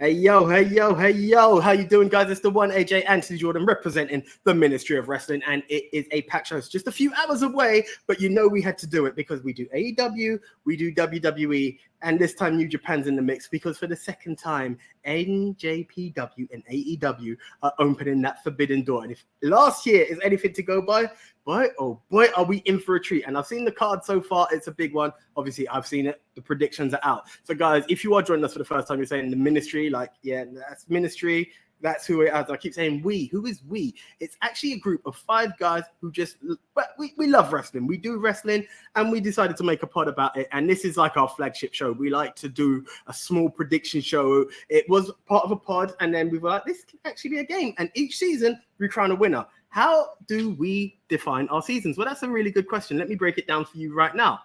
Hey yo, hey yo, hey yo, how you doing, guys? It's the one AJ Anthony Jordan representing the Ministry of Wrestling, and it is a packed show. It's just a few hours away, but you know we had to do it because we do AEW, we do WWE, and this time New Japan's in the mix because for the second time, NJPW and AEW are opening that Forbidden Door. And if last year is anything to go by, boy, oh boy, are we in for a treat. And I've seen the card so far. It's a big one. Obviously, I've seen it. The predictions are out. So, guys, if you are joining us for the first time, you're saying the Ministry, like, yeah, that's Ministry. That's who it is. I keep saying we. Who is we? It's actually a group of 5 guys who just, but we love wrestling. We do wrestling, and we decided to make a pod about it. And this is like our flagship show. We like to do a small prediction show. It was part of a pod, and then we were like, this can actually be a game. And each season, we crown a winner. How do we define our seasons? Well, that's a really good question. Let me break it down for you right now.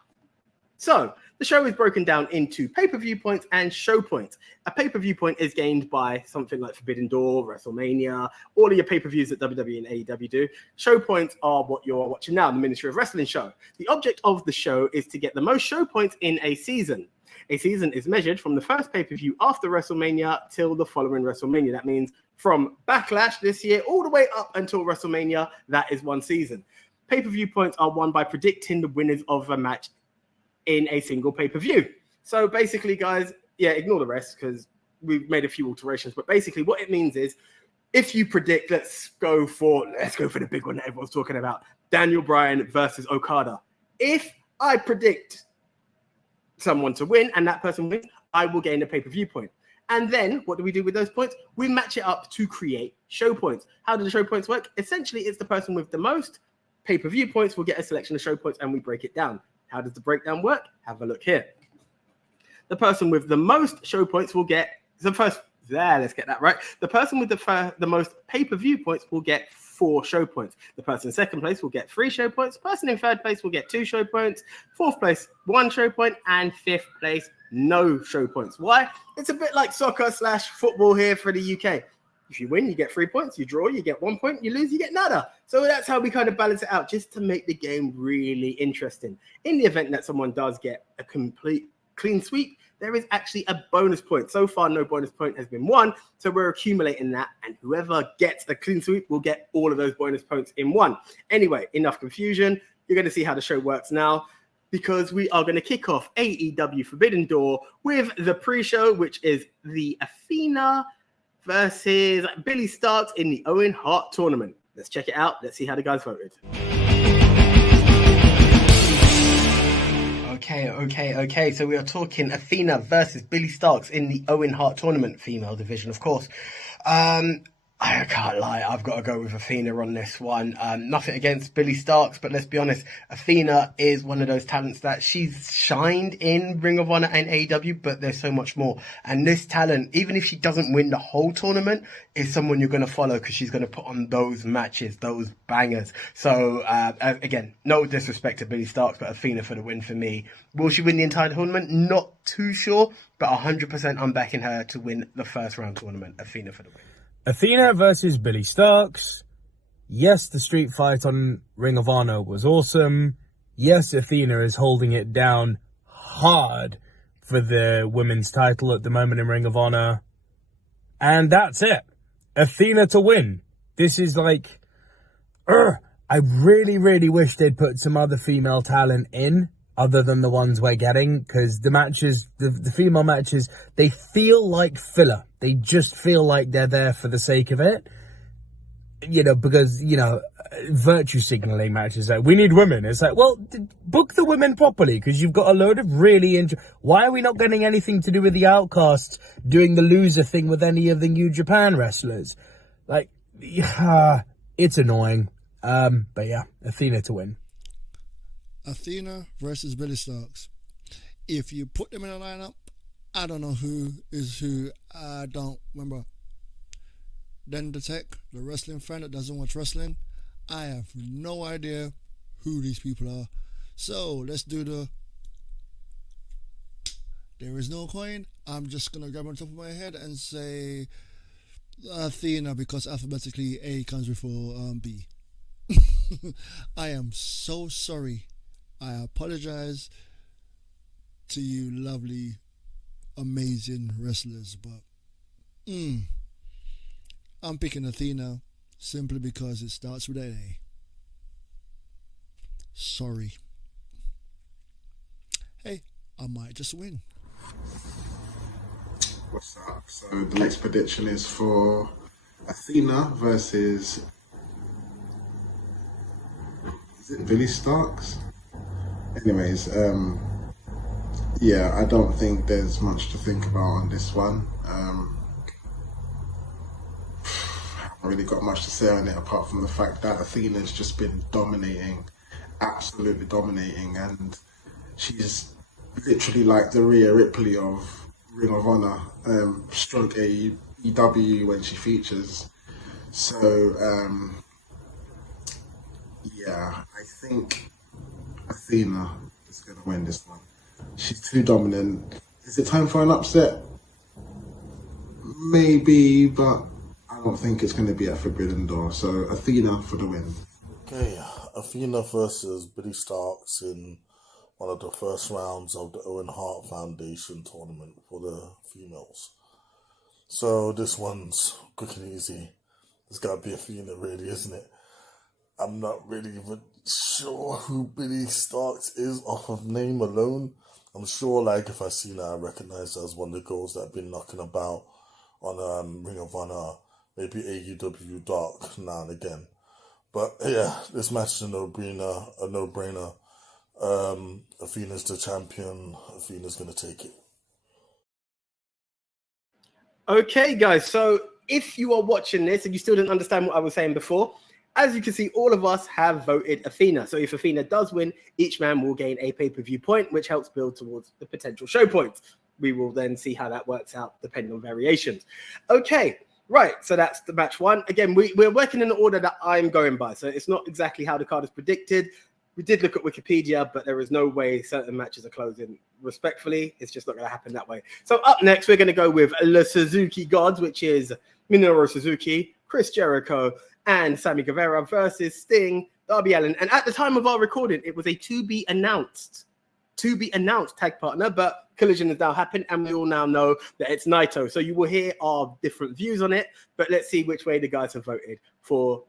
So the show is broken down into pay-per-view points and show points. A pay-per-view point is gained by something like Forbidden Door, WrestleMania, all of your pay-per-views that WWE and AEW do. Show points are what you're watching now, the Ministry of Wrestling show. The object of the show is to get the most show points in a season. A season is measured from the first pay-per-view after WrestleMania till the following WrestleMania. That means from Backlash this year all the way up until WrestleMania, that is one season. Pay-per-view points are won by predicting the winners of a match in a single pay-per-view. So basically, guys, yeah, ignore the rest because we've made a few alterations. But basically what it means is if you predict, let's go for the big one that everyone's talking about, Daniel Bryan versus Okada. If I predict someone to win and that person wins, I will gain a pay-per-view point. And then what do we do with those points? We match it up to create show points. How do the show points work? Essentially, it's the person with the most pay-per-view points will get a selection of show points and we break it down. How does the breakdown work? Have a look here. The person with the most show points will get the first. Let's get that right. The person with the most pay-per-view points will get 4 show points. The person in second place will get 3 show points. The person in third place will get 2 show points. Fourth place, 1 show point, and fifth place, no show points. Why? It's a bit like soccer/football here for the UK. If you win, you get 3 points. You draw, you get 1 point. You lose, you get nada. So that's how we kind of balance it out, just to make the game really interesting. In the event that someone does get a complete clean sweep, there is actually a bonus point. So far, no bonus point has been won. So we're accumulating that. And whoever gets a clean sweep will get all of those bonus points in one. Anyway, enough confusion. You're going to see how the show works now, because we are going to kick off AEW Forbidden Door with the pre-show, which is the Athena versus Billy Starks in the Owen Hart tournament. Let's check it out. Let's see how the guys voted. Okay. So we are talking Athena versus Billy Starks in the Owen Hart tournament, female division, of course. I can't lie, I've got to go with Athena on this one. Nothing against Billy Starks, but let's be honest, Athena is one of those talents that she's shined in Ring of Honor and AEW, but there's so much more. And this talent, even if she doesn't win the whole tournament, is someone you're going to follow because she's going to put on those matches, those bangers. So, again, no disrespect to Billy Starks, but Athena for the win for me. Will she win the entire tournament? Not too sure, but 100% I'm backing her to win the first round tournament. Athena for the win. Athena versus Billy Starks. Yes, the street fight on Ring of Honor was awesome. Yes, Athena is holding it down hard for the women's title at the moment in Ring of Honor. And that's it. Athena to win. This is like... I really, really wish they'd put some other female talent in other than the ones we're getting, because the matches, the female matches, they feel like filler. They just feel like they're there for the sake of it. Because, virtue signaling matches. Like, we need women. It's like, well, book the women properly, because you've got a load of really... Why are we not getting anything to do with the Outcasts doing the loser thing with any of the New Japan wrestlers? Like, it's annoying. But yeah, Athena to win. Athena versus Billy Starks. If you put them in a lineup, I don't know who is who. I don't remember. Then the tech, the wrestling fan that doesn't watch wrestling, I have no idea who these people are. So let's do there is no coin. I'm just going to grab on top of my head and say Athena, because alphabetically A comes before B. I am so sorry. I apologize to you lovely, amazing wrestlers, but I'm picking Athena simply because it starts with an A. Sorry. Hey, I might just win. What's up? So the next prediction is for Athena versus, is it Billy Starks? Anyways, yeah, I don't think there's much to think about on this one. I haven't really got much to say on it apart from the fact that Athena's just been dominating, absolutely dominating, and she's literally like the Rhea Ripley of Ring of Honor, stroke AEW when she features. So, yeah, I think Athena is going to win this one. She's too dominant. Is it time for an upset? Maybe, but I don't think it's going to be at Forbidden Door. So Athena for the win. Okay, Athena versus Billy Starks in one of the first rounds of the Owen Hart Foundation tournament for the females. So this one's quick and easy. It's got to be Athena, really, isn't it? I'm not really even sure who Billy Starks is off of name alone. I'm sure, like, if I seen her, I recognize her as one of the girls that have been knocking about on Ring of Honor, maybe AEW Dark now and again. But yeah, this match is a no-brainer. Athena's the champion. Athena's going to take it. Okay, guys. So if you are watching this and you still didn't understand what I was saying before, as you can see, all of us have voted Athena. So if Athena does win, each man will gain a pay-per-view point, which helps build towards the potential show points. We will then see how that works out depending on variations. Okay, right. So that's the match one. Again, we're working in the order that I'm going by. So it's not exactly how the card is predicted. We did look at Wikipedia, but there is no way certain matches are closing respectfully. It's just not going to happen that way. So up next, we're going to go with the Suzuki Gods, which is Minoru Suzuki, Chris Jericho, and Sammy Guevara versus Sting, Darby Allin. And at the time of our recording, it was a to-be-announced tag partner, but Collision has now happened, and we all now know that it's Naito. So you will hear our different views on it, but let's see which way the guys have voted for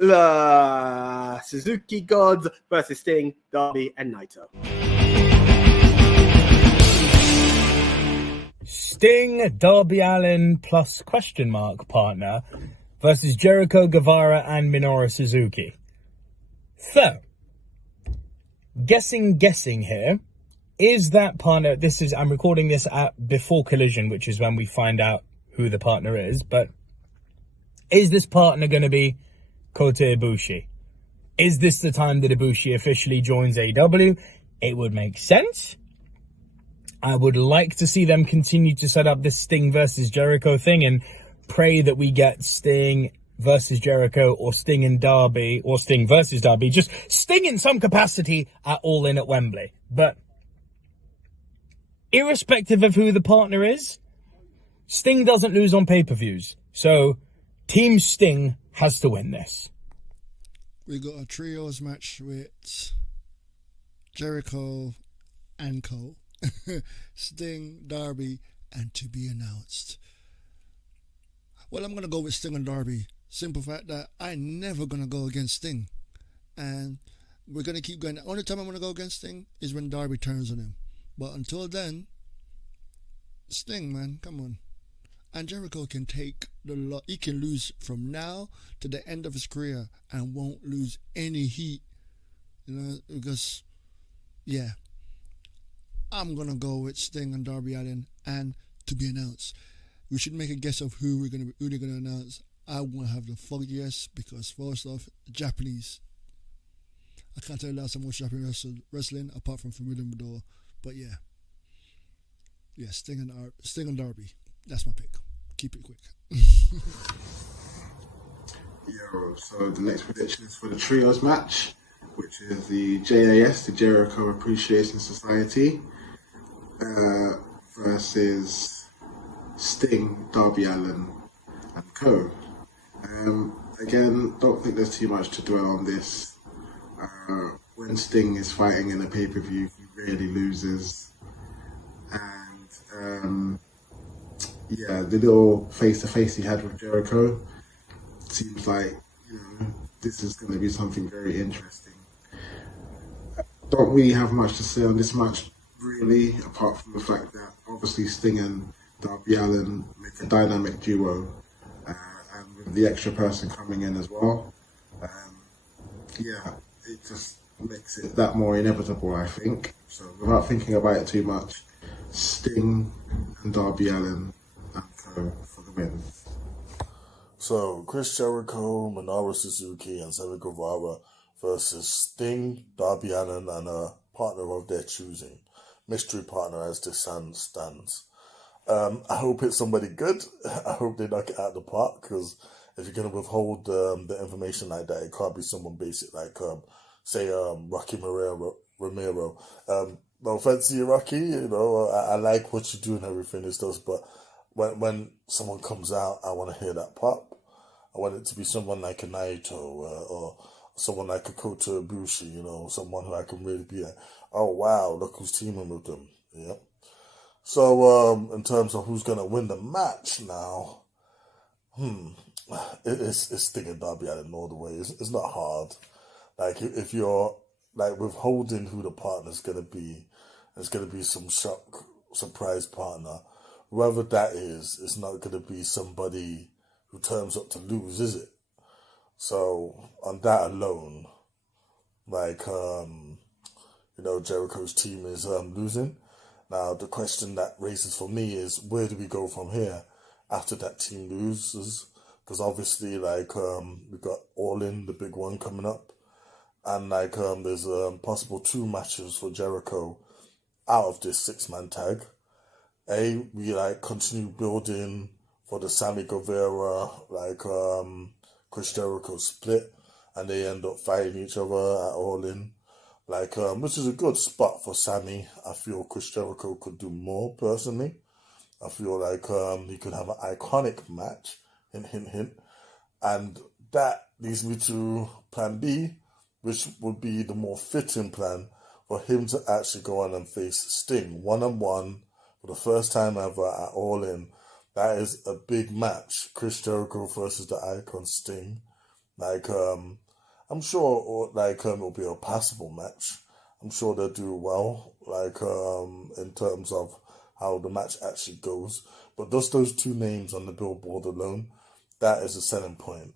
the Suzuki Gods versus Sting, Darby, and Naito. Sting, Darby Allin plus question mark partner versus Jericho, Guevara, and Minoru Suzuki. So, guessing here, is that partner, I'm recording this before Collision, which is when we find out who the partner is, but is this partner going to be Kota Ibushi? Is this the time that Ibushi officially joins AEW? It would make sense. I would like to see them continue to set up this Sting versus Jericho thing and pray that we get Sting versus Jericho or Sting and Darby or Sting versus Darby. Just Sting in some capacity at All In at Wembley. But irrespective of who the partner is, Sting doesn't lose on pay-per-views. So Team Sting has to win this. We got a trios match with Jericho and Co. Sting, Darby, and to be announced. Well, I'm going to go with Sting and Darby. Simple fact that I'm never going to go against Sting. And we're going to keep going. The only time I'm going to go against Sting is when Darby turns on him. But until then, Sting, man, come on. And Jericho can take the lot. He can lose from now to the end of his career and won't lose any heat. You know, because, yeah. I'm going to go with Sting and Darby Allin and to be announced. We should make a guess of who they're going to announce. I won't have the foggiest because first off, Japanese. I can't tell you last time I watched Japanese wrestling apart from Forbidden Door. But yeah. Yeah, Sting and Darby. That's my pick. Keep it quick. So the next prediction is for the trios match, which is the JAS, the Jericho Appreciation Society, versus Sting, Darby Allin, and Co. Again, don't think there's too much to dwell on this. When Sting is fighting in a pay-per-view, he rarely loses. And yeah, the little face to face he had with Jericho seems like, this is going to be something very interesting. Don't really have much to say on this match, really, apart from the fact that obviously Sting and Darby Allin make a dynamic duo, and with the extra person coming in as well, um, yeah, it just makes it that more inevitable, I think. So without thinking about it too much, Sting and Darby Allin and Co for the win. So, Chris Jericho, Minoru Suzuki, and Sammy Guevara versus Sting, Darby Allin, and a partner of their choosing. Mystery partner as this stands. I hope it's somebody good. I hope they knock it out of the park, because if you're going to withhold the information like that, it can't be someone basic like, say, Rocky Romero. No offense to you, Rocky, I like what you do and everything and stuff, but when someone comes out, I want to hear that pop. I want it to be someone like a Naito, or someone like a Kota Ibushi, someone who I can really be like, oh wow, look who's teaming with them. Yep. So, in terms of who's going to win the match now, it's Sting and Darby Allin all the way. It's not hard. Like, if you're, like, withholding who the partner's going to be, it's going to be some surprise partner. Whoever that is, it's not going to be somebody who turns up to lose, is it? So, on that alone, like, Jericho's team is losing. Now, the question that raises for me is, where do we go from here after that team loses? Because obviously, like, we've got All In, the big one, coming up. And, like, there's possible 2 matches for Jericho out of this 6-man tag. We, like, continue building for the Sammy Guevara, like, Chris Jericho split, and they end up fighting each other at All In. Like, which is a good spot for Sammy. I feel Chris Jericho could do more, personally. I feel like he could have an iconic match, hint, hint, hint. And that leads me to plan B, which would be the more fitting plan for him to actually go on and face Sting one-on-one for the first time ever at All In. That is a big match. Chris Jericho versus the icon Sting. Like, I'm sure, like, it'll be a passable match. I'm sure they'll do well, like, in terms of how the match actually goes. But just those 2 names on the billboard alone, that is a selling point.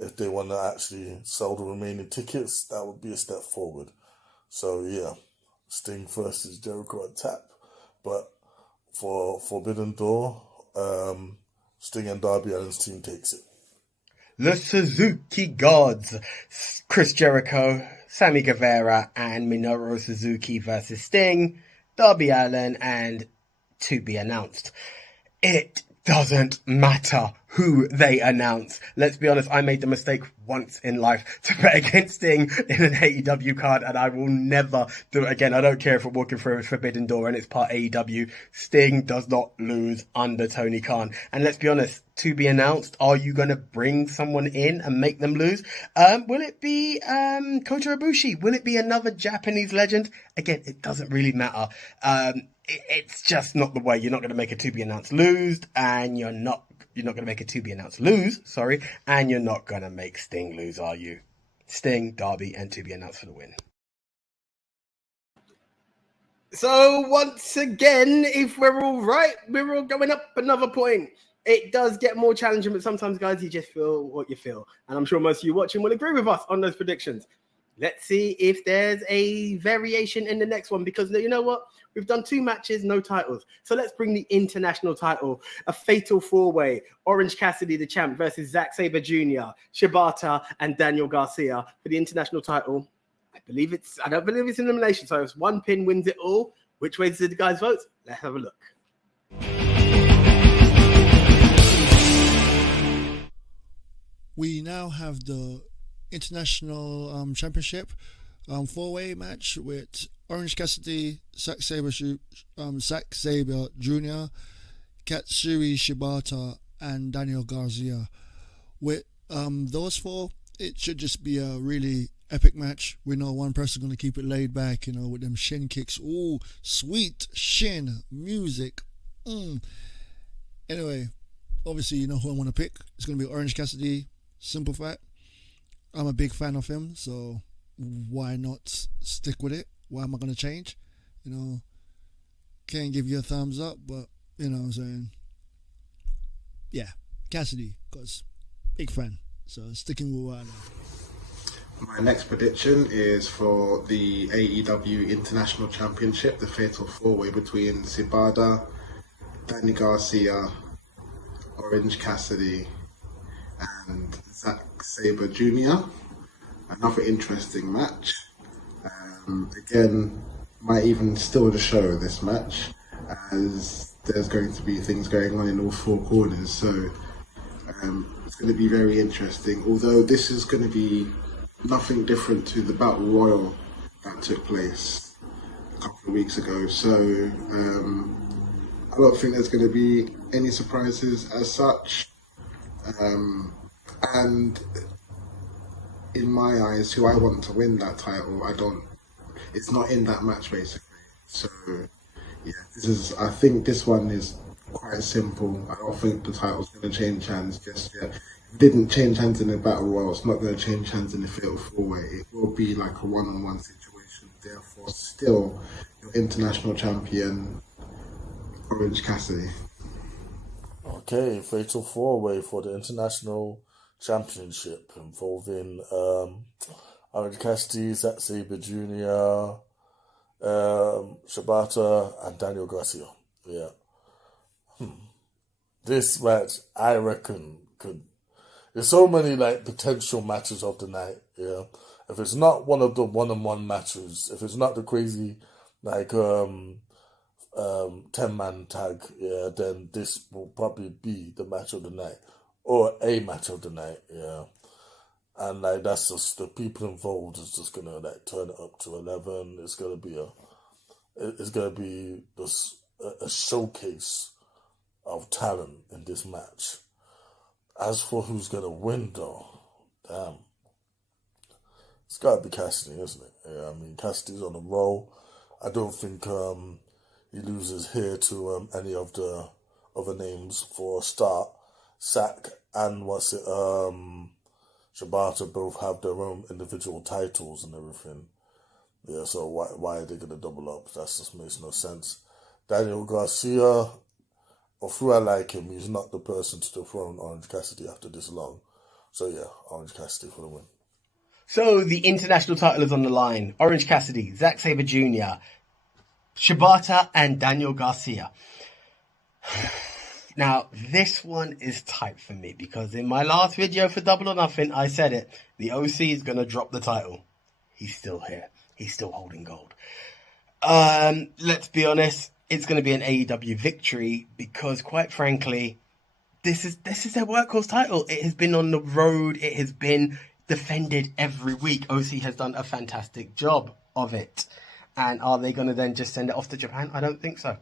If they want to actually sell the remaining tickets, that would be a step forward. So, yeah, Sting versus Jericho at tap. But for Forbidden Door, Sting and Darby Allin's team takes it. The Suzuki Gods, Chris Jericho, Sammy Guevara, and Minoru Suzuki versus Sting, Darby Allin, and to be announced. It doesn't matter who they announce. Let's be honest, I made the mistake once in life to bet against Sting in an AEW card, and I will never do it again. I don't care if we're walking through a Forbidden Door and it's part AEW. Sting does not lose under Tony Khan. And let's be honest, to be announced, are you going to bring someone in and make them lose? Will it be Kota Ibushi? Will it be another Japanese legend? Again, it doesn't really matter. It's just not the way. You're not going to make a to be announced lose, and you're not going to make a to be announced lose, and you're not going to make Sting lose, are you? Sting, Darby, and to be announced for the win. So once again, if we're all right, we're all going up another point. It does get more challenging, but sometimes, guys, you just feel what you feel. And I'm sure most of you watching will agree with us on those predictions. Let's see if there's a variation in the next one, because you know what? We've done 2 matches, no titles. So let's bring the international title, a fatal 4-way. Orange Cassidy, the champ, versus Zack Sabre Jr., Shibata, and Daniel Garcia for the international title. I don't believe it's an elimination. So it's 1 pin wins it all. Which way did the guys vote? Let's have a look. We now have the international championship 4-way match with Orange Cassidy, Zack Sabre Jr., Katsuri Shibata, and Daniel Garcia. With those 4, it should just be a really epic match. We know one person going to keep it laid back, with them shin kicks. Ooh, sweet shin music. Anyway, obviously you know who I want to pick. It's going to be Orange Cassidy. Simple fact. I'm a big fan of him, so why not stick with it? Why am I going to change? You know, can't give you a thumbs up, but you know what I'm saying. Yeah, Cassidy, because big fan. So sticking with what I know. My next prediction is for the AEW International Championship, the Fatal 4-Way between Shibata, Danny Garcia, Orange Cassidy, and Zack Sabre Jr. Another interesting match. Again, might even steal the show, this match, as there's going to be things going on in all four corners. So it's going to be very interesting. Although this is going to be nothing different to the Battle Royal that took place a couple of weeks ago. So I don't think there's going to be any surprises as such. And in my eyes, who I want to win that title, it's not in that match basically. So yeah, I think this one is quite simple. I don't think the title's going to change hands just yet. If it didn't change hands in the Battle Royal, it's not going to change hands in the Fatal 4-Way. It will be like a one-on-one situation. Therefore, still your international champion, Orange Cassidy. Okay, Fatal 4-Way for the International Championship involving Orange Cassidy, Zack Sabre Jr., Shibata, and Daniel Garcia. Yeah. This match, I reckon, there's so many like potential matches of the night. Yeah. If it's not one of the one-on-one matches, if it's not the crazy like 10-man tag, yeah, then this will probably be the match of the night or a match of the night. Yeah. And like that's just the people involved is just gonna like turn it up to 11. It's gonna be a showcase of talent in this match. As for who's gonna win though, damn, it's gotta be Cassidy, isn't it? Yeah, I mean Cassidy's on a roll. I don't think he loses here to any of the other names. For a start, Zack and Shibata both have their own individual titles and everything. Yeah, so why are they going to double up? That just makes no sense. Daniel Garcia, although I like him, he's not the person to dethrone Orange Cassidy after this long. So yeah, Orange Cassidy for the win. So the international title is on the line. Orange Cassidy, Zack Sabre Jr., Shibata, and Daniel Garcia. Now, this one is tight for me because in my last video for Double or Nothing, I said it. The OC is going to drop the title. He's still here. He's still holding gold. Let's be honest. It's going to be an AEW victory because, quite frankly, this is their workhorse title. It has been on the road. It has been defended every week. OC has done a fantastic job of it. And are they going to then just send it off to Japan? I don't think so.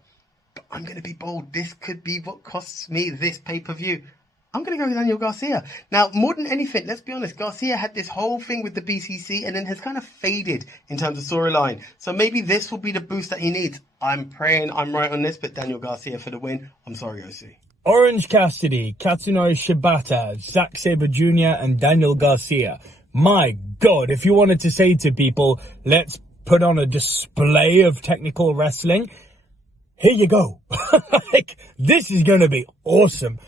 But I'm going to be bold. This could be what costs me this pay-per-view. I'm going to go with Daniel Garcia. Now, more than anything, let's be honest, Garcia had this whole thing with the BCC and then has kind of faded in terms of storyline. So maybe this will be the boost that he needs. I'm praying I'm right on this, but Daniel Garcia for the win. I'm sorry, OC. Orange Cassidy, Katsunori Shibata, Zack Sabre Jr., and Daniel Garcia. My God, if you wanted to say to people, let's put on a display of technical wrestling, here you go. Like, this is going to be awesome.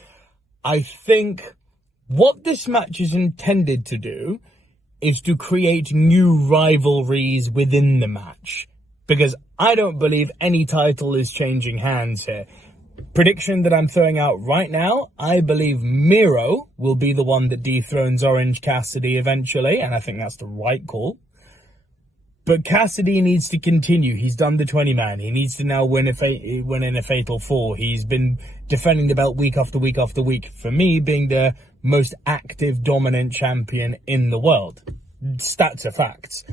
I think what this match is intended to do is to create new rivalries within the match. Because I don't believe any title is changing hands here. Prediction that I'm throwing out right now, I believe Miro will be the one that dethrones Orange Cassidy eventually, and I think that's the right call. But Cassidy needs to continue. He's done the 20-man. He needs to now win in a Fatal 4. He's been defending the belt week after week after week. For me, being the most active, dominant champion in the world. Stats are facts.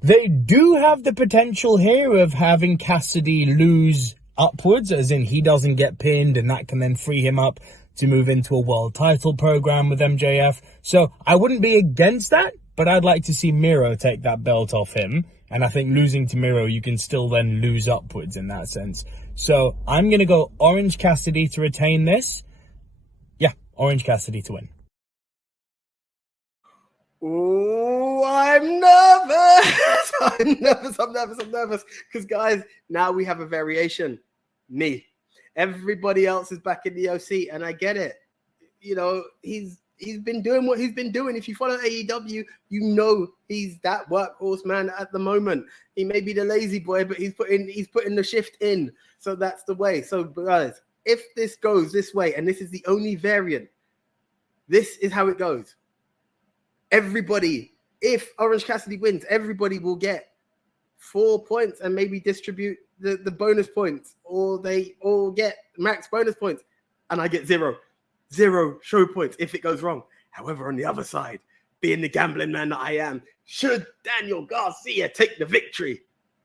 They do have the potential here of having Cassidy lose upwards, as in he doesn't get pinned, and that can then free him up to move into a world title program with MJF. So I wouldn't be against that. But I'd like to see Miro take that belt off him And I think losing to Miro, you can still then lose upwards in that sense. So I'm going to go Orange Cassidy to retain this. Yeah, Orange Cassidy to win. Oh, I'm nervous. I'm nervous. Because, guys, now we have a variation. Me. Everybody else is back in the OC, and I get it. You know, he's been doing what he's been doing. If you follow AEW, you know he's that workhorse man at the moment. He may be the lazy boy, but he's putting the shift in. So that's the way. So, guys, if this goes this way, and this is the only variant, this is how it goes. Everybody, if Orange Cassidy wins, everybody will get 4 points and maybe distribute the bonus points, or they all get max bonus points, and I get zero show points if it goes wrong. However, on the other side, being the gambling man that I am, should Daniel Garcia take the victory,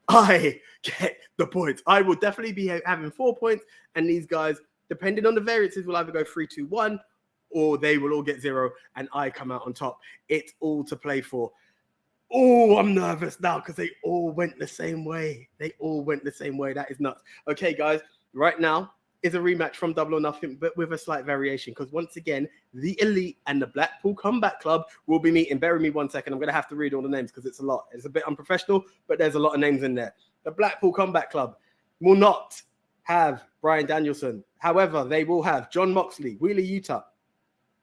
I get the points. I will definitely be having 4 points, and these guys, depending on the variances, will either go 3-2-1, or they will all get 0, and I come out on top. It's all to play for. Oh, I'm nervous now because they all went the same way. That is nuts. Okay, guys, right now is a rematch from Double or Nothing, but with a slight variation, because once again, the Elite and the Blackpool Combat Club will be meeting. Bear with me 1 second. I'm going to have to read all the names because it's a lot. It's a bit unprofessional, but there's a lot of names in there. The Blackpool Combat Club will not have Bryan Danielson. However, they will have John Moxley, Wheeler Yuta,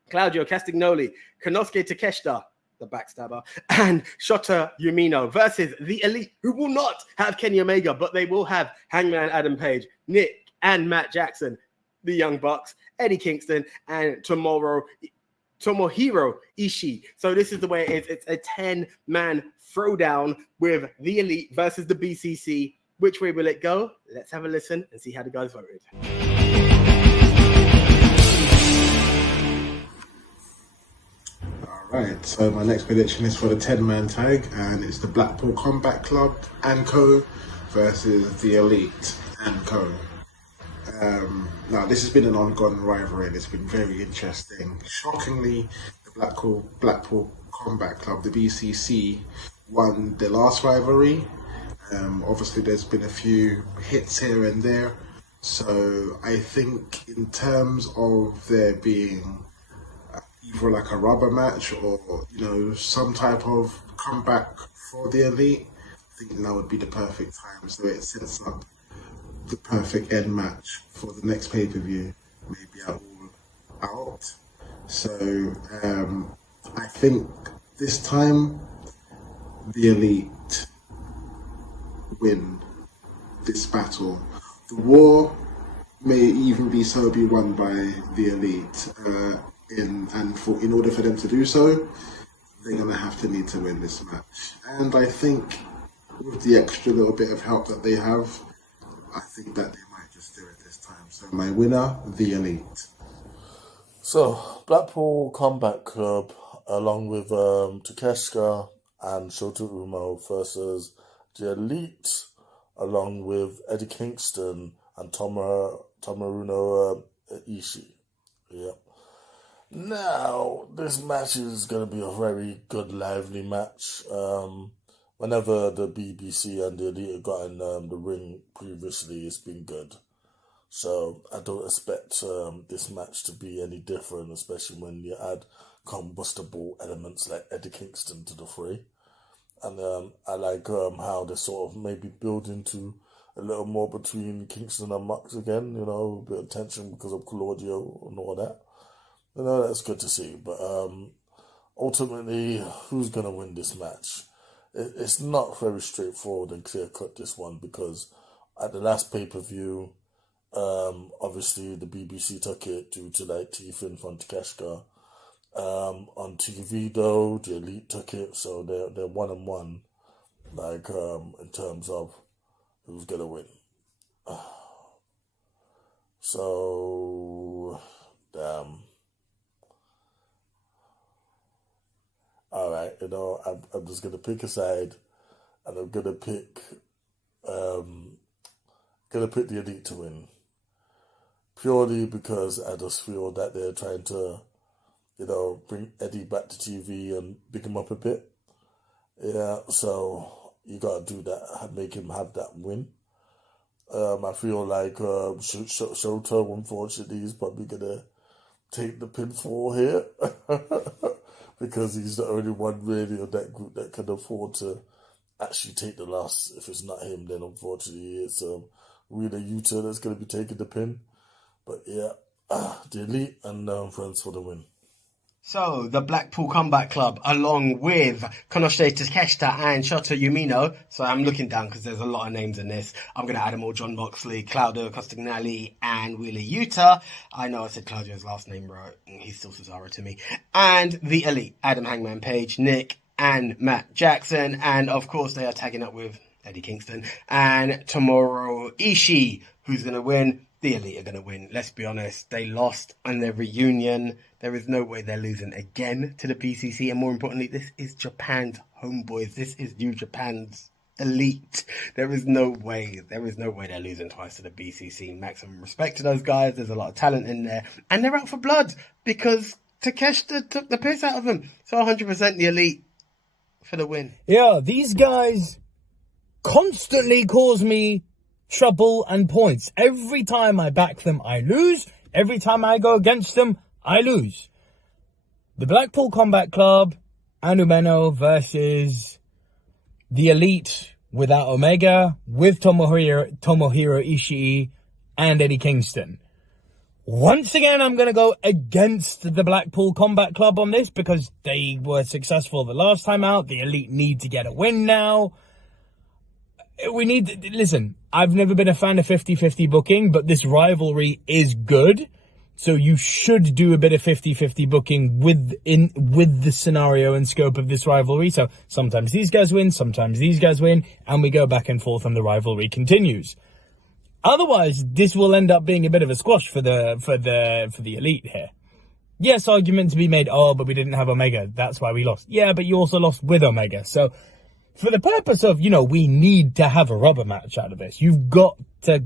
Claudio Castagnoli, Konosuke Takeshita, the backstabber, and Shota Umino versus the Elite, who will not have Kenny Omega, but they will have Hangman Adam Page, Nick and Matt Jackson, the Young Bucks, Eddie Kingston, and Tomohiro Ishii. So this is the way it is. It's a 10-man throwdown with the Elite versus the BCC. Which way will it go? Let's have a listen and see how the guys voted. Right, so my next prediction is for the 10-man tag, and it's the Blackpool Combat Club and Co. versus the Elite and Co. Now, this has been an ongoing rivalry, and it's been very interesting. Shockingly, the Blackpool Combat Club, the BCC, won the last rivalry. Obviously, there's been a few hits here and there. So I think in terms of there being either like a rubber match or, you know, some type of comeback for the Elite, I think now would be the perfect time. So it sets up the perfect end match for the next pay-per-view, maybe all out. So I think this time the Elite win this battle. The war may even be won by the Elite. In order for them to do so, they're going to need to win this match. And I think with the extra little bit of help that they have, I think that they might just do it this time. So my winner, the Elite. So, Blackpool Combat Club, along with Takeshita and Shota Umino versus the Elite, along with Eddie Kingston and Tomohiro Ishii. Yep. Now, this match is going to be a very good, lively match. Whenever the BBC and the Elite have gotten the ring previously, it's been good. So I don't expect this match to be any different, especially when you add combustible elements like Eddie Kingston to the fray. And I like how they sort of maybe build into a little more between Kingston and Mox again, you know, a bit of tension because of Claudio and all that. You know, that's good to see. But ultimately, who's going to win this match? It's not very straightforward and clear-cut, this one, because at the last pay-per-view, obviously the BBC took it due to like teething from Takeshita. On TV though, the Elite took it, so they're 1-1, like in terms of who's gonna win. So damn. All right, you know, I'm just gonna pick a side, and I'm gonna pick the Elite to win. Purely because I just feel that they're trying to, you know, bring Eddie back to TV and big him up a bit. Yeah, so, you got to do that, make him have that win. I feel like Shota, unfortunately, is probably going to take the pinfall here because he's the only one really of that group that can afford to actually take the loss. If it's not him, then unfortunately it's Wheeler Yuta that's going to be taking the pin. But yeah, the Elite and Friends for the win. So, the Blackpool Combat Club, along with Konosuke Takeshita and Shota Umino. So, I'm looking down because there's a lot of names in this. I'm going to add them all: John Moxley, Claudio Castagnoli, and Wheeler Yuta. I know I said Claudio's last name right. He's still Cesaro to me. And the Elite: Adam Hangman Page, Nick, and Matt Jackson. And, of course, they are tagging up with Eddie Kingston and Tomohiro Ishii. Who's going to win? The Elite are going to win. Let's be honest. They lost on their reunion. There is no way they're losing again to the BCC. And more importantly, this is Japan's homeboys. This is New Japan's Elite. There is no way. There is no way they're losing twice to the BCC. Maximum respect to those guys. There's a lot of talent in there. And they're out for blood because Takeshita took the piss out of them. So 100% the Elite for the win. Yeah, these guys constantly cause me trouble and points. Every time I back them, I lose. Every time I go against them, I lose. The Blackpool Combat Club, Anumeno versus the Elite without Omega, with Tomohiro Ishii and Eddie Kingston. Once again, I'm going to go against the Blackpool Combat Club on this because they were successful the last time out. The Elite need to get a win now. Listen, I've never been a fan of 50-50 booking, but this rivalry is good. So you should do a bit of 50-50 booking with the scenario and scope of this rivalry. So sometimes these guys win, sometimes these guys win, and we go back and forth and the rivalry continues. Otherwise, this will end up being a bit of a squash for the Elite here. Yes, argument to be made, but we didn't have Omega, that's why we lost. Yeah, but you also lost with Omega. So for the purpose of, we need to have a rubber match out of this. You've got to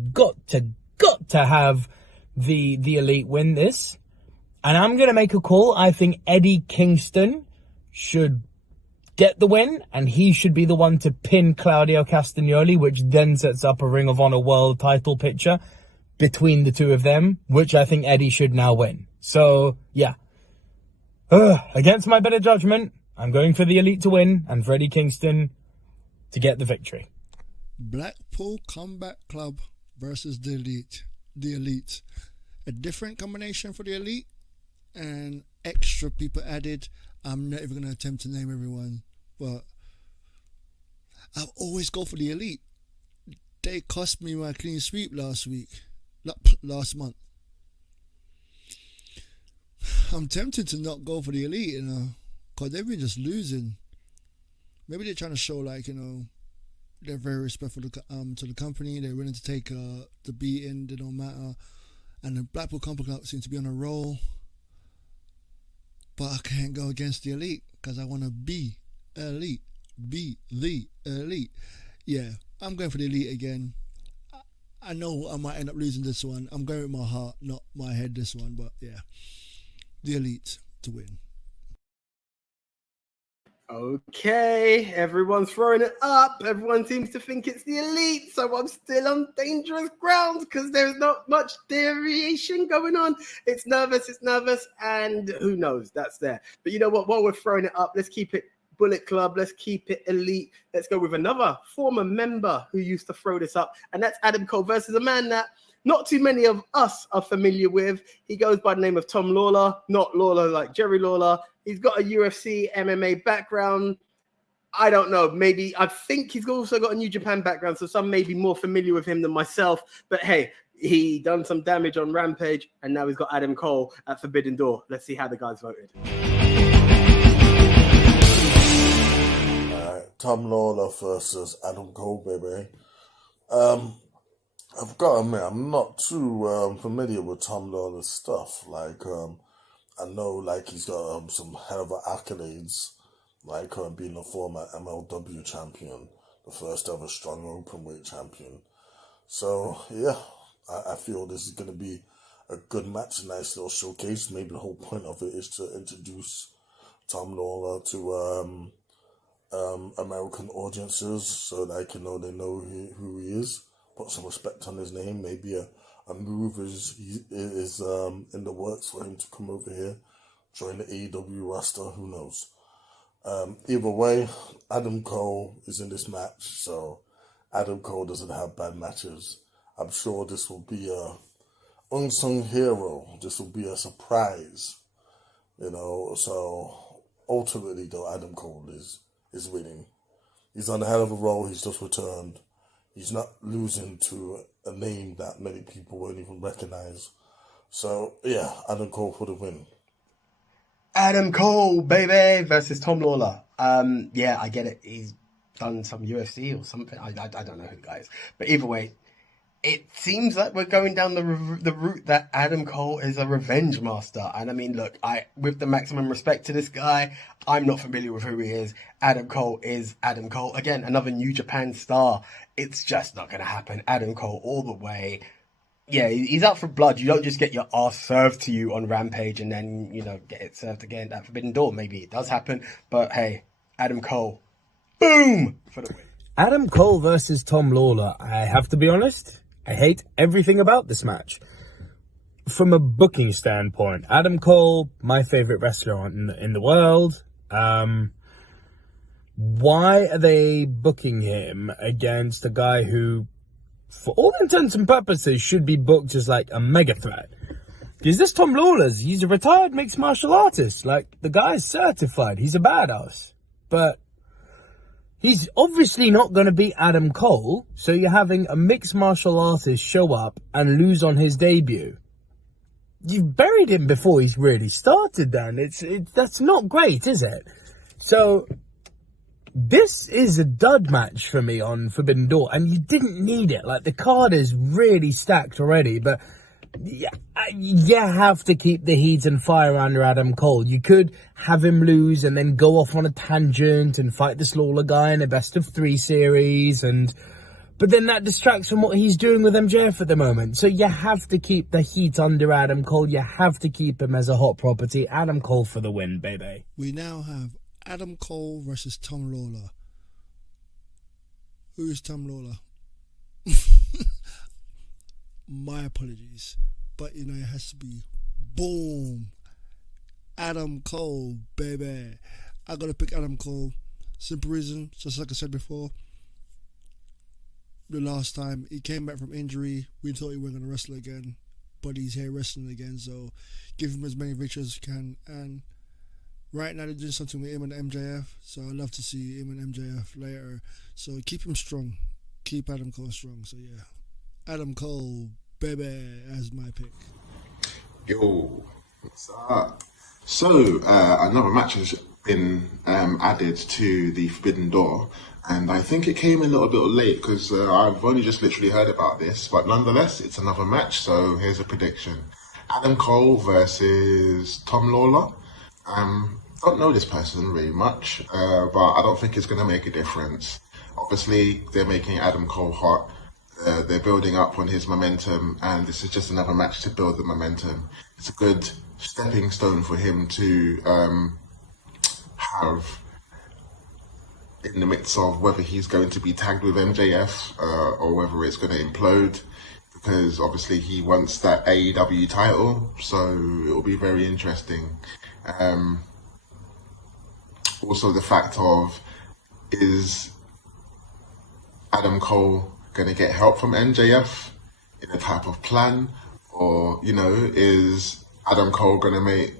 have the Elite win this. And I'm going to make a call. I think Eddie Kingston should get the win, and he should be the one to pin Claudio Castagnoli, which then sets up a Ring of Honor World title picture between the two of them, which I think Eddie should now win. So, yeah. Against my better judgment, I'm going for the Elite to win and for Eddie Kingston to get the victory. Blackpool Combat Club versus the Elite. The Elite. A different combination for the Elite and extra people added. I'm not even going to attempt to name everyone, but I'll always go for the Elite. They cost me my clean sweep last month. I'm tempted to not go for the Elite, because they've been just losing. Maybe they're trying to show, they're very respectful to the company. They're willing to take the beating. They don't matter. And the Blackpool Combat Club seems to be on a roll. But I can't go against the Elite because I want to be Elite. Be the Elite. Yeah, I'm going for the Elite again. I know I might end up losing this one. I'm going with my heart, not my head this one. But yeah, the Elite to win. Okay, everyone's throwing it up. Everyone seems to think it's the Elite, so I'm still on dangerous ground because there's not much variation going on. It's nervous, and who knows? That's there. But you know what? While we're throwing it up, let's keep it Bullet Club. Let's keep it Elite. Let's go with another former member who used to throw this up, and that's Adam Cole versus a man that not too many of us are familiar with. He goes by the name of Tom Lawler, not Lawler like Jerry Lawler. He's got a UFC, MMA background. I don't know. Maybe I think he's also got a New Japan background, so some may be more familiar with him than myself. But hey, he done some damage on Rampage, and now he's got Adam Cole at Forbidden Door. Let's see how the guys voted. All right, Tom Lawler versus Adam Cole, baby. I've got to admit, I'm not too familiar with Tom Lawler's stuff. I know, he's got some hell of accolades, being a former MLW champion, the first ever strong openweight champion. So, yeah, I feel this is going to be a good match, a nice little showcase. Maybe the whole point of it is to introduce Tom Lawler to American audiences so they can know who he is. Put some respect on his name. Maybe a move is in the works for him to come over here, join the AEW roster. Who knows? Either way, Adam Cole is in this match, so Adam Cole doesn't have bad matches. I'm sure this will be a unsung hero. This will be a surprise, So ultimately, though, Adam Cole is winning. He's on a hell of a roll. He's just returned. He's not losing to a name that many people won't even recognize. So yeah, Adam Cole for the win. Adam Cole, baby, versus Tom Lawler. Yeah, I get it. He's done some UFC or something. I don't know who the guy is. But either way, it seems like we're going down the route that Adam Cole is a revenge master. And I mean, look, with the maximum respect to this guy, I'm not familiar with who he is. Adam Cole is Adam Cole. Again, another New Japan star. It's just not going to happen. Adam Cole all the way. Yeah, he's out for blood. You don't just get your ass served to you on Rampage and then, get it served again at Forbidden Door. Maybe it does happen. But hey, Adam Cole, boom, for the win. Adam Cole versus Tom Lawler. I have to be honest, I hate everything about this match. From a booking standpoint, Adam Cole, my favorite wrestler in the world. Why are they booking him against a guy who, for all intents and purposes, should be booked as like a mega threat? Because this Tom Lawler's, he's a retired mixed martial artist. Like, the guy's certified. He's a badass. But he's obviously not going to beat Adam Cole, so you're having a mixed martial artist show up and lose on his debut. You've buried him before he's really started, then. That's not great, is it? So this is a dud match for me on Forbidden Door, and you didn't need it. Like, the card is really stacked already, but you have to keep the heat and fire under Adam Cole. You could have him lose and then go off on a tangent and fight this Lawler guy in a best-of-3 series, but then that distracts from what he's doing with MJF at the moment. So you have to keep the heat under Adam Cole. You have to keep him as a hot property. Adam Cole for the win, baby. We now have Adam Cole versus Tom Lawler. Who is Tom Lawler? My apologies, but it has to be boom, Adam Cole, baby. I gotta pick Adam Cole. Simple reason, just like I said before. The last time he came back from injury, we thought he wasn't gonna wrestle again, but he's here wrestling again. So give him as many victories as you can. And right now they're doing something with him and MJF, so I'd love to see him and MJF later. So keep him strong, keep Adam Cole strong. So yeah, Adam Cole, baby, as my pick. Yo, what's up? So, another match has been added to the Forbidden Door, and I think it came a little bit late because I've only just literally heard about this, but nonetheless, it's another match, so here's a prediction. Adam Cole versus Tom Lawler. Don't know this person really much, but I don't think it's going to make a difference. Obviously, they're making Adam Cole hot. They're building up on his momentum, and this is just another match to build the momentum. It's a good stepping stone for him to have in the midst of whether he's going to be tagged with MJF or whether it's going to implode, because obviously he wants that AEW title, so it will be very interesting. Also, the fact of, is Adam Cole going to get help from MJF in a type of plan, or is Adam Cole going to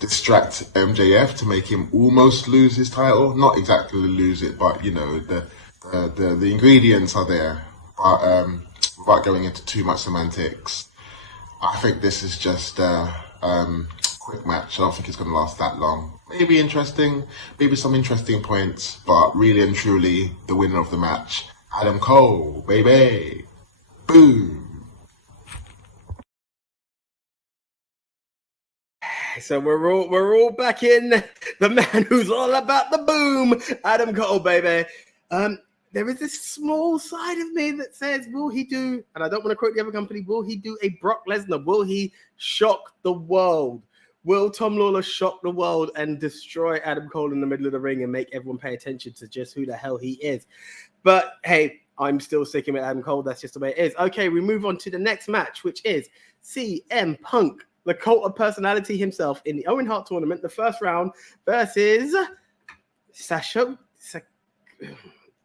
distract MJF to make him almost lose his title? Not exactly lose it, but the ingredients are there. But without going into too much semantics, I think this is just a quick match. I don't think it's going to last that long. Maybe interesting, maybe some interesting points, but really and truly, the winner of the match, Adam Cole, baby. Boom. So we're all back in. The man who's all about the boom, Adam Cole, baby. There is this small side of me that says, will he do, and I don't want to quote the other company, will he do a Brock Lesnar? Will he shock the world? Will Tom Lawler shock the world and destroy Adam Cole in the middle of the ring and make everyone pay attention to just who the hell he is? But hey, I'm still sticking with Adam Cole. That's just the way it is. Okay, we move on to the next match, which is CM Punk, the cult of personality himself, in the Owen Hart tournament, the first round, versus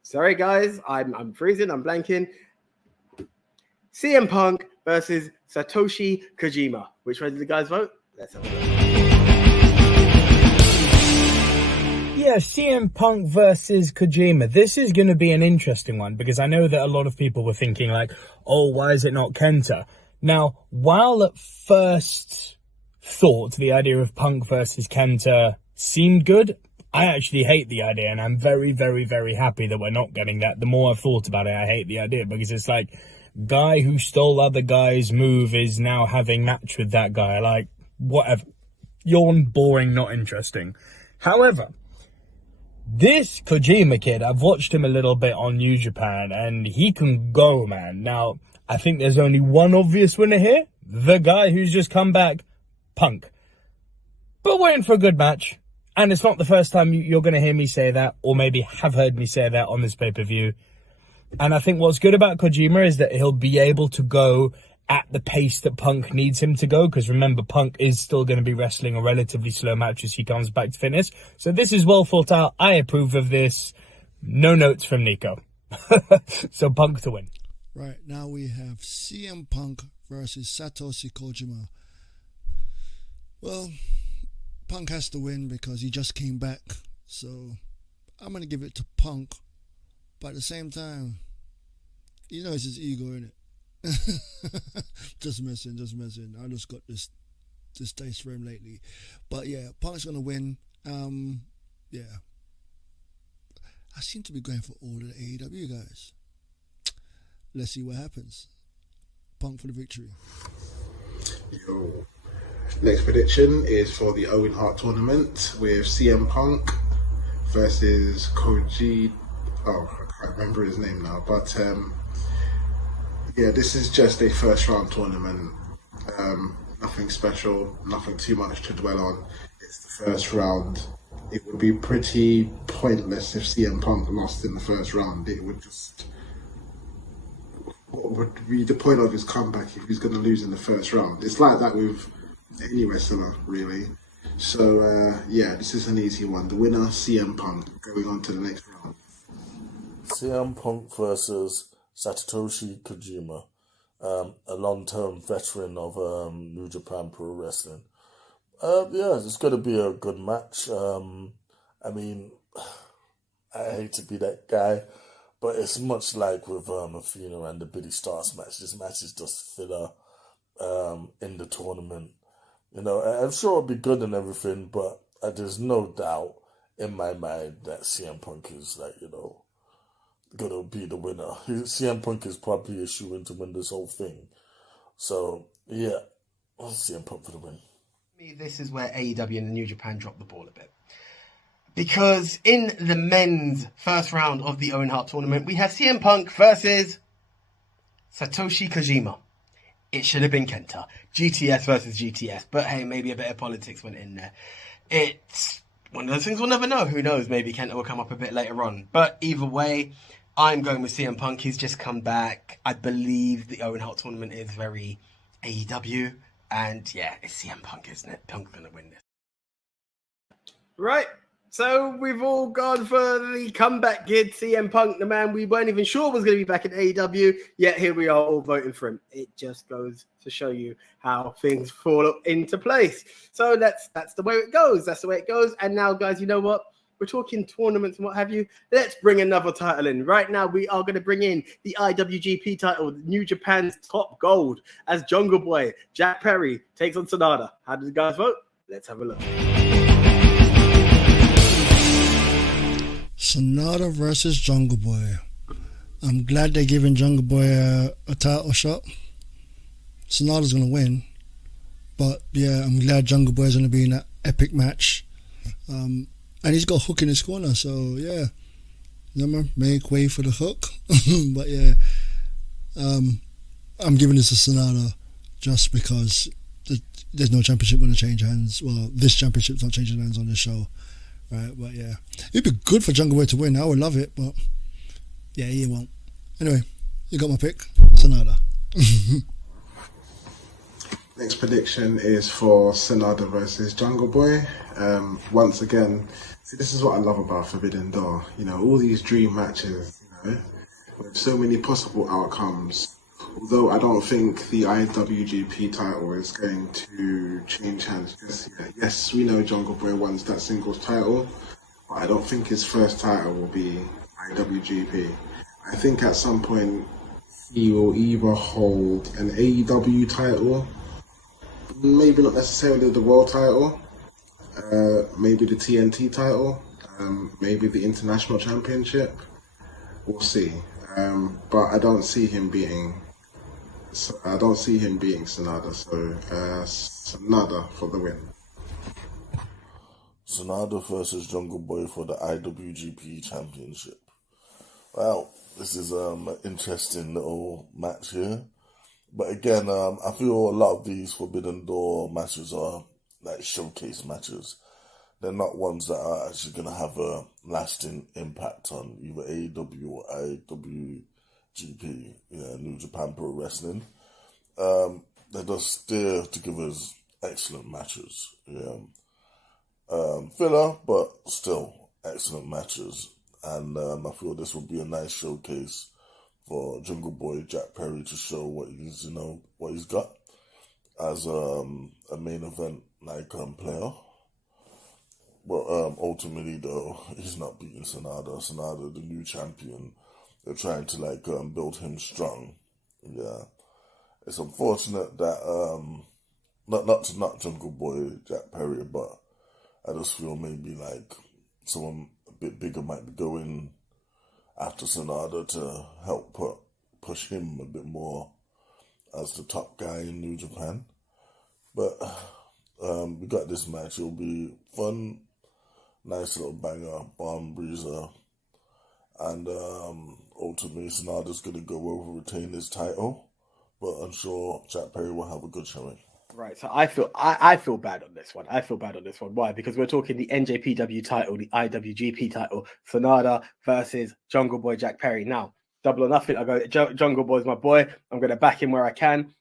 Sorry, guys, I'm freezing. I'm blanking. CM Punk versus Satoshi Kojima. Which way did the guys vote? Let's have a look. Yeah, CM Punk versus Kojima. This is going to be an interesting one because I know that a lot of people were thinking like, oh, why is it not Kenta? Now, while at first thought the idea of Punk versus Kenta seemed good, I actually hate the idea, and I'm very, very, very happy that we're not getting that. The more I've thought about it, I hate the idea because it's like, guy who stole other guy's move is now having match with that guy. Like, whatever. Yawn, boring, not interesting. However, this Kojima kid, I've watched him a little bit on New Japan, and he can go, man. Now, I think there's only one obvious winner here. The guy who's just come back, Punk. But we're in for a good match. And it's not the first time you're going to hear me say that, or maybe have heard me say that on this pay-per-view. And I think what's good about Kojima is that he'll be able to go at the pace that Punk needs him to go. Because remember, Punk is still going to be wrestling a relatively slow match as he comes back to fitness. So this is well thought out. I approve of this. No notes from Nico. So Punk to win. Right, now we have CM Punk versus Satoshi Kojima. Well, Punk has to win because he just came back. So I'm going to give it to Punk. But at the same time, you know it's his ego, innit? Just messing. I just got this taste for him lately. But yeah, Punk's going to win. Yeah. I seem to be going for all of the AEW guys. Let's see what happens. Punk for the victory. Yo. Next prediction is for the Owen Hart tournament with CM Punk versus Koji. Oh, I can't remember his name now. But yeah, this is just a first round tournament. Nothing special, nothing too much to dwell on. It's the first round. It would be pretty pointless if CM Punk lost in the first round. It would just... What would be the point of his comeback if he's going to lose in the first round? It's like that with any wrestler, really. So, yeah, this is an easy one. The winner, CM Punk, going on to the next round. CM Punk versus Satoshi Kojima, a long-term veteran of New Japan Pro Wrestling. Yeah, it's going to be a good match. I mean, I hate to be that guy, but it's much like with Athena and the Billy Starks match. This match is just filler in the tournament. You know, I'm sure it'll be good and everything, but there's no doubt in my mind that CM Punk is, like, you know, gonna be the winner. CM Punk is probably a shoo-in to win this whole thing. So, yeah, CM Punk for the win. This is where AEW and the New Japan dropped the ball a bit. Because in the men's first round of the Owen Hart tournament, we have CM Punk versus Satoshi Kojima. It should have been Kenta. GTS versus GTS. But hey, maybe a bit of politics went in there. It's one of those things we'll never know. Who knows? Maybe Kenta will come up a bit later on. But either way, I'm going with CM Punk. He's just come back. I believe the Owen Hart tournament is very AEW. And yeah, it's CM Punk, isn't it? Punk's going to win this. Right. So we've all gone for the comeback kid, CM Punk, the man we weren't even sure was going to be back in AEW, yet here we are all voting for him. It just goes to show you how things fall into place. So that's the way it goes. That's the way it goes. And now, guys, you know what? We're talking tournaments and what have you. Let's bring another title in. Right now, we are going to bring in the IWGP title, New Japan's top gold, as Jungle Boy Jack Perry takes on Sonata. How did the guys vote? Let's have a look. Sonata versus Jungle Boy. I'm glad they're giving Jungle Boy a title shot. Sonata's going to win. But yeah, I'm glad Jungle Boy's going to be in that epic match. And he's got a hook in his corner, so yeah. Remember, make way for the hook. But yeah, I'm giving this to Sonata just because there's no championship going to change hands. Well, this championship's not changing hands on this show, right? But yeah, it'd be good for Jungle Boy to win. I would love it, but yeah, he won't. Anyway, you got my pick, Sonata. Next prediction is for Sonata versus Jungle Boy. Once again, see, this is what I love about Forbidden Door. You know, all these dream matches, you know, with so many possible outcomes. Although I don't think the IWGP title is going to change hands just yet. Yes, we know Jungle Boy wants that singles title, but I don't think his first title will be IWGP. I think at some point he will either hold an AEW title, maybe not necessarily the world title, maybe the TNT title, maybe the international championship. We'll see. But I don't see him beating Sonata. So Sonata for the win. Sonata versus Jungle Boy for the IWGP Championship. Well, this is an interesting little match here. But again, I feel a lot of these Forbidden Door matches are like showcase matches. They're not ones that are actually going to have a lasting impact on either AEW or IWGP, New Japan Pro Wrestling. They're just there to give us excellent matches. Filler, but still excellent matches. And I feel this will be a nice showcase for Jungle Boy Jack Perry to show what he's got as a main event player. But ultimately, though, he's not beating Sonata. Sonata, the new champion, they're trying to build him strong. Yeah, it's unfortunate that not to knock Jungle Boy Jack Perry, but I just feel maybe someone a bit bigger might be going after Sonata to help push him a bit more as the top guy in New Japan. But we got this match. It'll be fun, nice little banger, bomb breezer, and ultimately Sonata's going to go over, retain his title, but I'm sure Jack Perry will have a good showing. Right, so I feel bad on this one. Why? Because we're talking the NJPW title, the IWGP title, Sonata versus Jungle Boy Jack Perry. Now, double or nothing. I go, Jungle Boy's my boy. I'm going to back him where I can.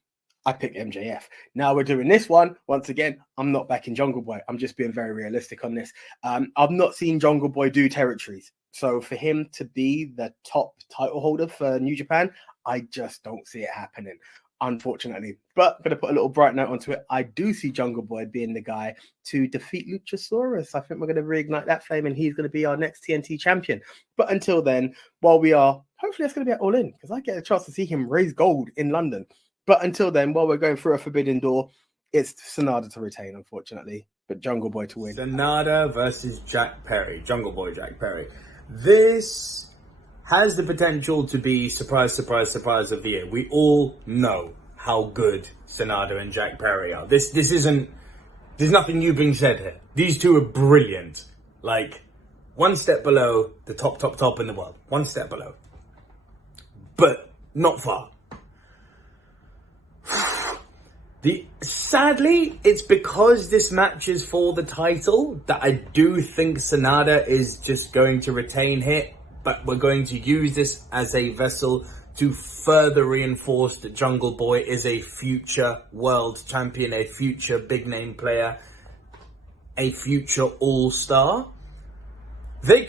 I pick MJF. Now we're doing this one. Once again, I'm not backing Jungle Boy. I'm just being very realistic on this. I've not seen Jungle Boy do territories. So for him to be the top title holder for New Japan, I just don't see it happening, unfortunately. But I'm going to put a little bright note onto it. I do see Jungle Boy being the guy to defeat Luchasaurus. I think we're going to reignite that flame and he's going to be our next TNT champion. But until then, hopefully that's going to be at All In, because I get a chance to see him raise gold in London. But until then, while we're going through a Forbidden Door, it's Sonata to retain, unfortunately, but Jungle Boy to win. Sonata versus Jack Perry. Jungle Boy Jack Perry. This has the potential to be surprise, surprise, surprise of the year. We all know how good Sonata and Jack Perry are. This isn't... There's nothing new being said here. These two are brilliant. One step below the top in the world. One step below. But not far. Sadly, it's because this match is for the title that I do think Sonata is just going to retain here, but we're going to use this as a vessel to further reinforce that Jungle Boy is a future world champion, a future big name player, a future all-star. They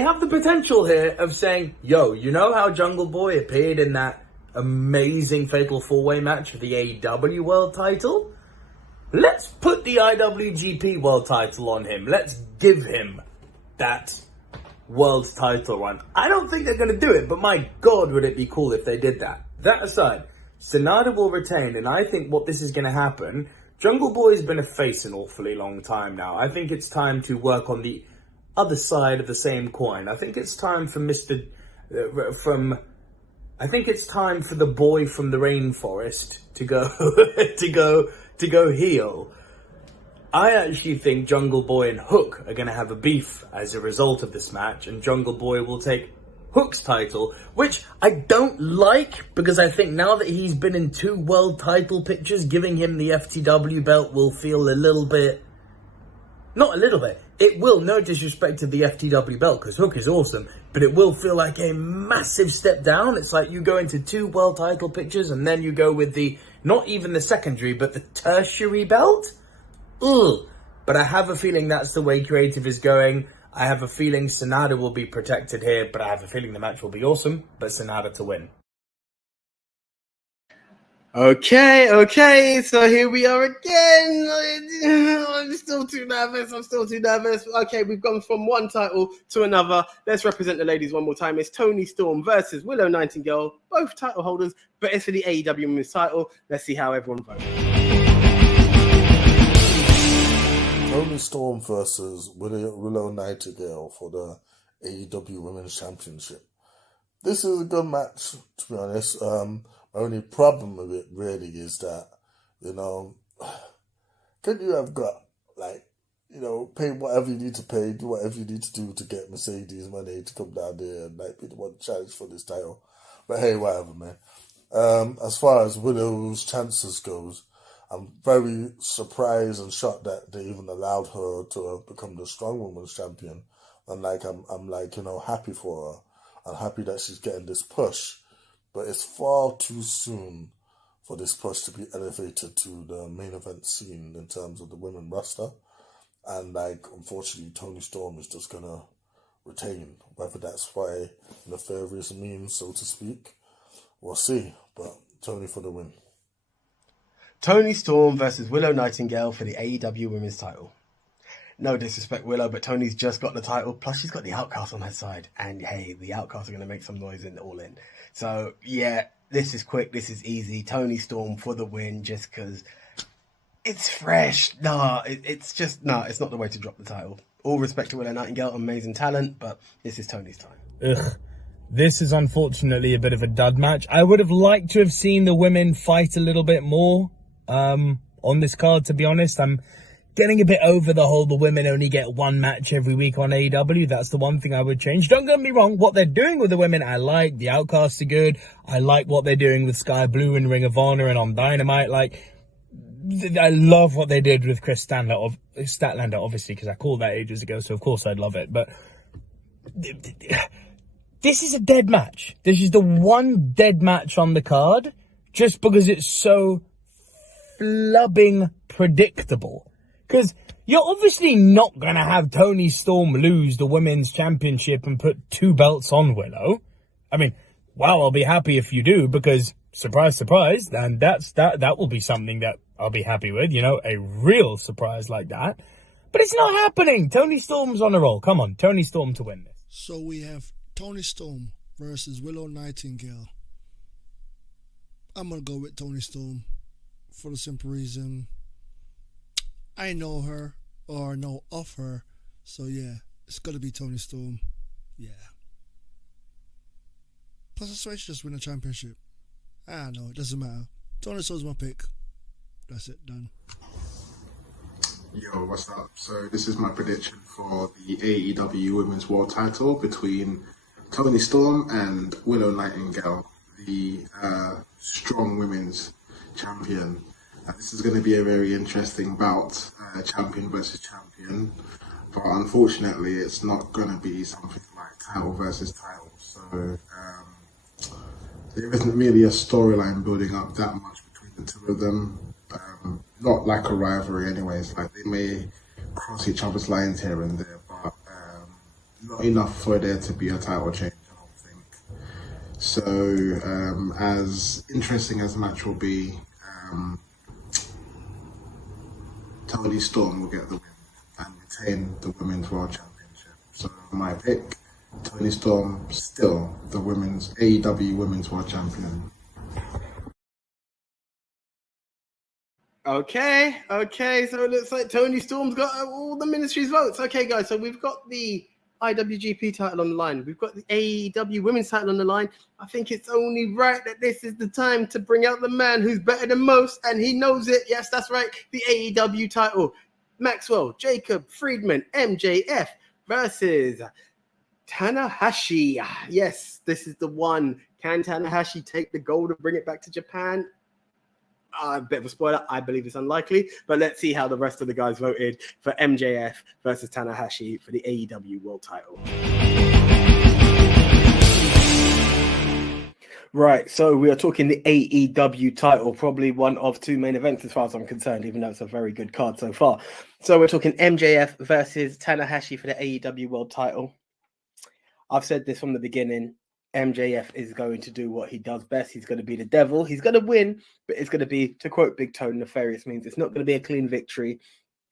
have the potential here of saying, yo, you know how Jungle Boy appeared in that amazing fatal four-way match for the AEW world title? Let's put the IWGP world title on him. Let's give him that world title run. I don't think they're going to do it, but my God, would it be cool if they did that. That aside, Sonata will retain, and I think what this is going to happen, Jungle Boy's been a face an awfully long time now. I think it's time to work on the other side of the same coin. I think it's time for I think it's time for the boy from the rainforest to go to go heel. I actually think Jungle Boy and Hook are going to have a beef as a result of this match, and Jungle Boy will take Hook's title, which I don't like because I think now that he's been in 2 world title pictures, giving him the FTW belt will feel a little bit... Not a little bit. It will, no disrespect to the FTW belt, because Hook is awesome, but it will feel like a massive step down. It's like you go into 2 world title pictures and then you go with the, not even the secondary, but the tertiary belt? Ugh. But I have a feeling that's the way creative is going. I have a feeling Sonata will be protected here, but I have a feeling the match will be awesome, but Sonata to win. Okay, so here we are again. I'm still too nervous. Okay, we've gone from one title to another. Let's represent the ladies one more time. It's Toni Storm versus Willow Nightingale, both title holders, but it's for the AEW Women's title. Let's see how everyone votes. Toni Storm versus Willow Nightingale for the AEW Women's Championship. This is a good match, to be honest. My only problem with it really is that, could you have got, pay whatever you need to pay, do whatever you need to do to get Mercedes money to come down there and, be the one to challenge for this title. But hey, whatever, man. As far as Willow's chances goes, I'm very surprised and shocked that they even allowed her to become the Strong Women's Champion. And, I'm happy for her. I'm happy that she's getting this push. But it's far too soon for this push to be elevated to the main event scene in terms of the women roster. And, unfortunately, Toni Storm is just going to retain. Whether that's by nefarious means, so to speak, we'll see. But Toni for the win. Toni Storm versus Willow Nightingale for the AEW Women's title. No disrespect, Willow, but Toni's just got the title. Plus, she's got the Outcast on her side. And, hey, the Outcasts are going to make some noise in All In. So, yeah, this is quick. This is easy. Toni Storm for the win just because it's fresh. It's not the way to drop the title. All respect to Willow Nightingale, amazing talent, but this is Toni's time. Ugh. This is unfortunately a bit of a dud match. I would have liked to have seen the women fight a little bit more on this card, to be honest. I'm getting a bit over the women only get 1 match every week on AEW. That's the one thing I would change. Don't get me wrong, what they're doing with the women, I like. The Outcasts are good. I like what they're doing with Sky Blue and Ring of Honor and on Dynamite. I love what they did with Chris Statlander, obviously, because I called that ages ago, so of course I'd love it. But this is a dead match. This is the one dead match on the card, just because it's so flubbing predictable. Because you're obviously not going to have Toni Storm lose the women's championship and put 2 belts on Willow. I mean, well, I'll be happy if you do, because surprise, surprise, and that will be something that I'll be happy with, a real surprise like that. But it's not happening. Toni Storm's on a roll. Come on, Toni Storm to win this. So we have Toni Storm versus Willow Nightingale. I'm going to go with Toni Storm for the simple reason I know her or know of her. So yeah, it's got to be Toni Storm. Yeah. Plus, I swear she just win a championship. I don't know, it doesn't matter. Toni Storm's my pick. That's it, done. Yo, what's up? So this is my prediction for the AEW Women's World Title between Toni Storm and Willow Nightingale, the Strong Women's Champion. This is going to be a very interesting bout, champion versus champion, but unfortunately it's not going to be something like title versus title. So there isn't really a storyline building up that much between the two of them. Not like a rivalry anyways, like they may cross each other's lines here and there, but not enough for there to be a title change, I don't think. So as interesting as the match will be, Toni Storm will get the win and retain the Women's World Championship. So my pick, Toni Storm, still the AEW Women's World Champion. Okay, so it looks like Toni Storm's got all the ministry's votes. Okay, guys, so we've got the IWGP title on the line. We've got the AEW Women's title on the line. I think it's only right that this is the time to bring out the man who's better than most, and he knows it. Yes, that's right, the AEW title. Maxwell, Jacob, Friedman, MJF versus Tanahashi. Yes, this is the one. Can Tanahashi take the gold and bring it back to Japan? A bit of a spoiler. I believe it's unlikely, but let's see how the rest of the guys voted for MJF versus Tanahashi for the AEW World Title. Right, so we are talking the AEW title, probably one of two main events as far as I'm concerned, even though it's a very good card so far. So we're talking MJF versus Tanahashi for the AEW World Title. I've said this from the beginning. MJF is going to do what he does best. He's going to be the devil. He's going to win, but it's going to be, to quote Big Tone, nefarious means. It's not going to be a clean victory.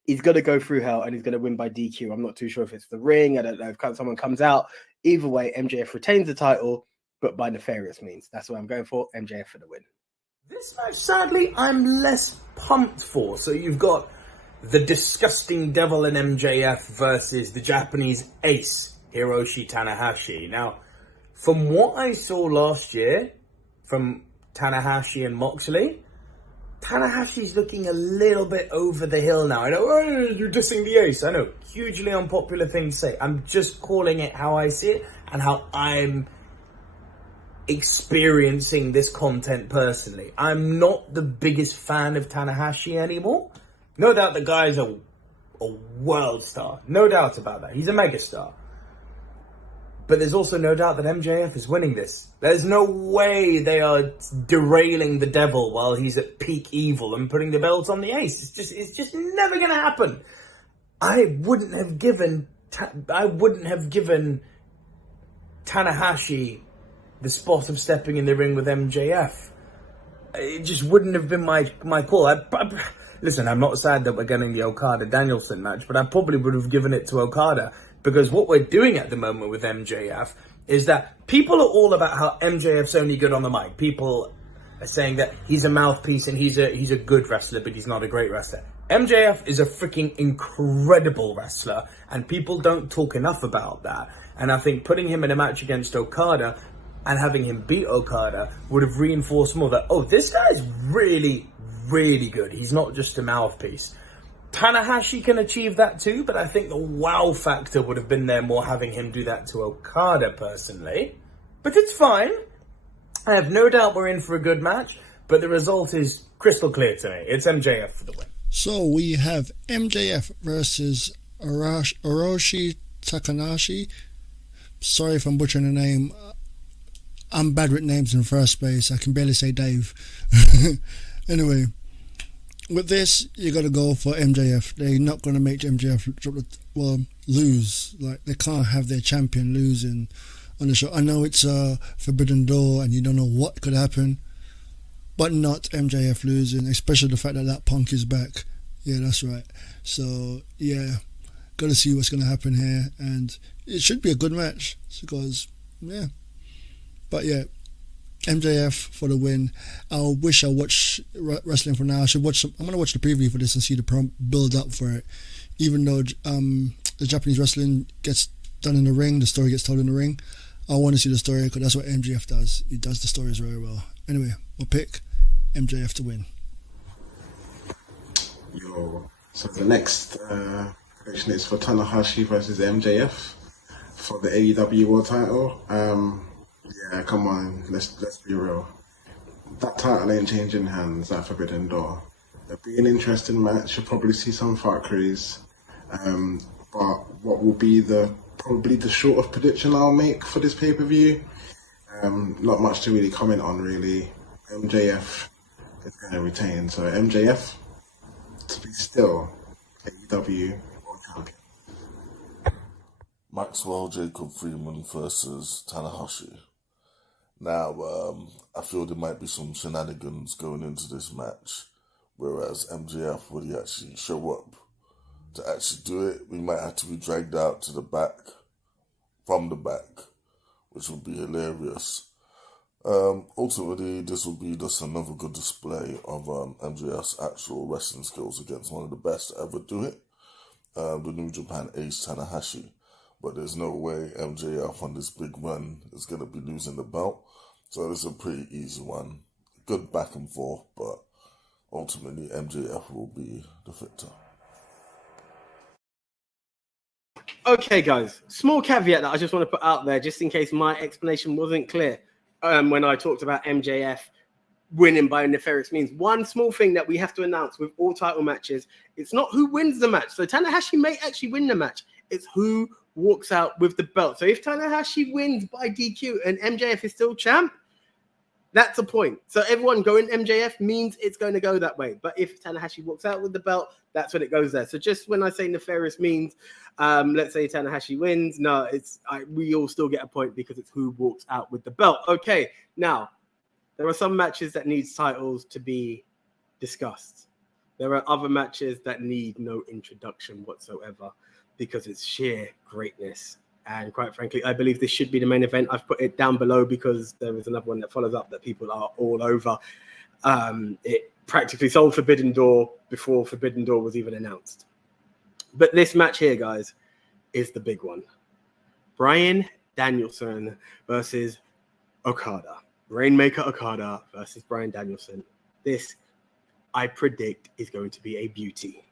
He's going to go through hell and he's going to win by DQ. I'm not too sure if it's the ring. I don't know if someone comes out. Either way, MJF retains the title, but by nefarious means. That's what I'm going for. MJF for the win. This match, sadly, I'm less pumped for. So you've got the disgusting devil in MJF versus the Japanese ace, Hiroshi Tanahashi. Now, from what I saw last year from Tanahashi and Moxley, Tanahashi's looking a little bit over the hill now. I know, oh, you're dissing the ace. I know, hugely unpopular thing to say. I'm just calling it how I see it and how I'm experiencing this content personally. I'm not the biggest fan of Tanahashi anymore. No doubt the guy's a world star. No doubt about that. He's a megastar. But there's also no doubt that MJF is winning this. There's no way they are derailing the devil while he's at peak evil and putting the belt on the ace. It's just never going to happen. I wouldn't have given Tanahashi the spot of stepping in the ring with MJF. It just wouldn't have been my call. Listen, I'm not sad that we're getting the Okada-Danielson match, but I probably would have given it to Okada, because what we're doing at the moment with MJF is that people are all about how MJF's only good on the mic. People are saying that he's a mouthpiece and he's a good wrestler, but he's not a great wrestler. MJF is a freaking incredible wrestler, and people don't talk enough about that. And I think putting him in a match against Okada and having him beat Okada would have reinforced more that, oh, this guy's really, really good. He's not just a mouthpiece. Tanahashi can achieve that too, but I think the wow factor would have been there more having him do that to Okada personally. But it's fine. I have no doubt we're in for a good match, but the result is crystal clear to me. It's MJF for the win. So we have MJF versus Hiroshi Tanahashi. Sorry if I'm butchering the name. I'm bad with names in the first place. I can barely say Dave. Anyway, with this, you got to go for MJF. They're not going to make MJF lose. Like, they can't have their champion losing on the show. I know it's a Forbidden Door and you don't know what could happen, but not MJF losing, especially the fact that Punk is back. Yeah, that's right. So, yeah, got to see what's going to happen here. And it should be a good match because, yeah. But, yeah, MJF for the win. I wish I watched wrestling for now. I'm going to watch the preview for this and see the build up for it. Even though the Japanese wrestling gets done in the ring, the story gets told in the ring, I want to see the story because that's what MJF does. He does the stories very well. Anyway, we'll pick MJF to win. So the next prediction is for Tanahashi versus MJF for the AEW World Title. Yeah, come on, let's be real. That title ain't changing hands at Forbidden Door. It'll be an interesting match. You'll probably see some fuckeries. But what will be probably the short of prediction I'll make for this pay-per-view? Not much to really comment on, really. MJF is going to retain. So MJF to be still AEW World Champion. Maxwell Jacob Freeman versus Tanahashi. Now, I feel there might be some shenanigans going into this match, whereas MJF, would he actually show up to actually do it? We might have to be dragged out to the back, from the back, which would be hilarious. Ultimately, this will be just another good display of MJF's actual wrestling skills against one of the best to ever do it, the New Japan ace Tanahashi. But there's no way MJF on this big run is going to be losing the belt. So it's a pretty easy one. Good back and forth, but ultimately MJF will be the victor. Okay, guys, small caveat that I just want to put out there, just in case my explanation wasn't clear when I talked about MJF winning by nefarious means. One small thing that we have to announce with all title matches, it's not who wins the match. So Tanahashi may actually win the match. It's who walks out with the belt. So if Tanahashi wins by DQ and MJF is still champ, that's a point. So everyone going MJF means it's going to go that way. But if Tanahashi walks out with the belt, that's when it goes there. So just when I say nefarious means, let's say Tanahashi wins, no, we all still get a point because it's who walks out with the belt. Okay, now, there are some matches that need titles to be discussed. There are other matches that need no introduction whatsoever because it's sheer greatness. And quite frankly, I believe this should be the main event. I've put it down below because there is another one that follows up that people are all over. It practically sold Forbidden Door before Forbidden Door was even announced. But this match here, guys, is the big one. Bryan Danielson versus Okada. Rainmaker Okada versus Bryan Danielson. This, I predict, is going to be a beauty.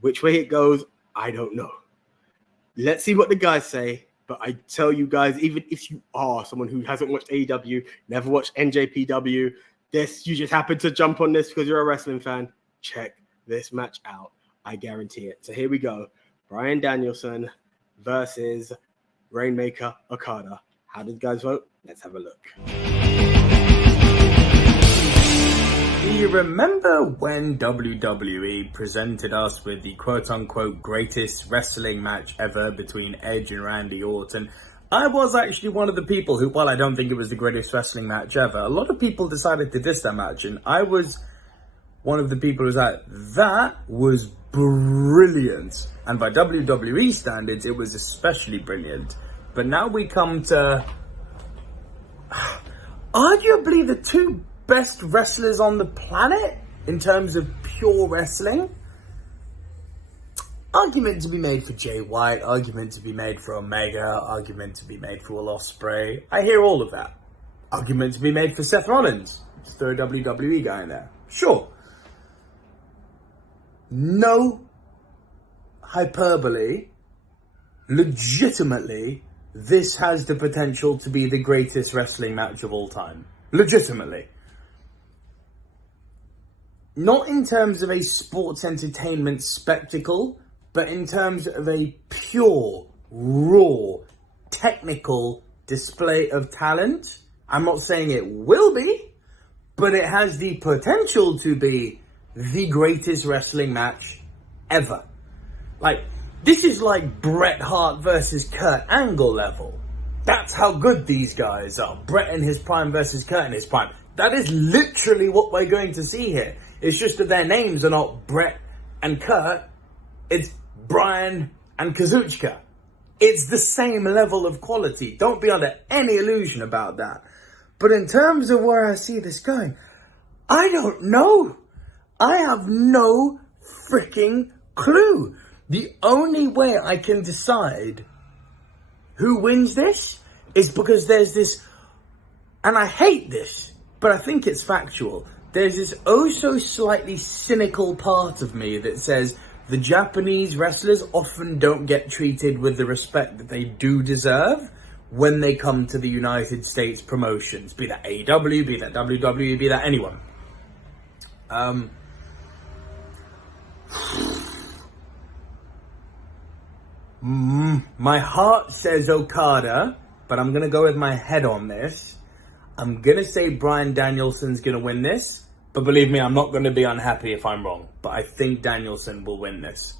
Which way it goes, I don't know. Let's see what the guys say. But I tell you guys, even if you are someone who hasn't watched AEW, never watched NJPW, you just happen to jump on this because you're a wrestling fan, check this match out. I guarantee it. So here we go. Bryan Danielson versus Rainmaker Okada. How did guys vote? Let's have a look. Do you remember when WWE presented us with the quote-unquote greatest wrestling match ever between Edge and Randy Orton? I was actually one of the people who, while I don't think it was the greatest wrestling match ever, a lot of people decided to diss that match, and I was one of the people who was like, that was brilliant. And by WWE standards, it was especially brilliant. But now we come to arguably the two best wrestlers on the planet in terms of pure wrestling. Argument to be made for Jay White, argument to be made for Omega, argument to be made for Will Ospreay. I hear all of that. Argument to be made for Seth Rollins. Just throw a WWE guy in there. Sure. No hyperbole. Legitimately, this has the potential to be the greatest wrestling match of all time. Legitimately. Not in terms of a sports entertainment spectacle, but in terms of a pure, raw, technical display of talent. I'm not saying it will be, but it has the potential to be the greatest wrestling match ever. Like, this is like Bret Hart versus Kurt Angle level. That's how good these guys are. Bret in his prime versus Kurt in his prime. That is literally what we're going to see here. It's just that their names are not Bret and Kurt. It's Bryan and Kazuchika. It's the same level of quality. Don't be under any illusion about that. But in terms of where I see this going, I don't know. I have no freaking clue. The only way I can decide who wins this is because there's this, and I hate this, but I think it's factual. There's this oh so slightly cynical part of me that says the Japanese wrestlers often don't get treated with the respect that they do deserve when they come to the United States promotions. Be that AEW, be that WWE, be that anyone. My heart says Okada, but I'm going to go with my head on this. I'm going to say Bryan Danielson's going to win this. But believe me, I'm not going to be unhappy if I'm wrong. But I think Danielson will win this.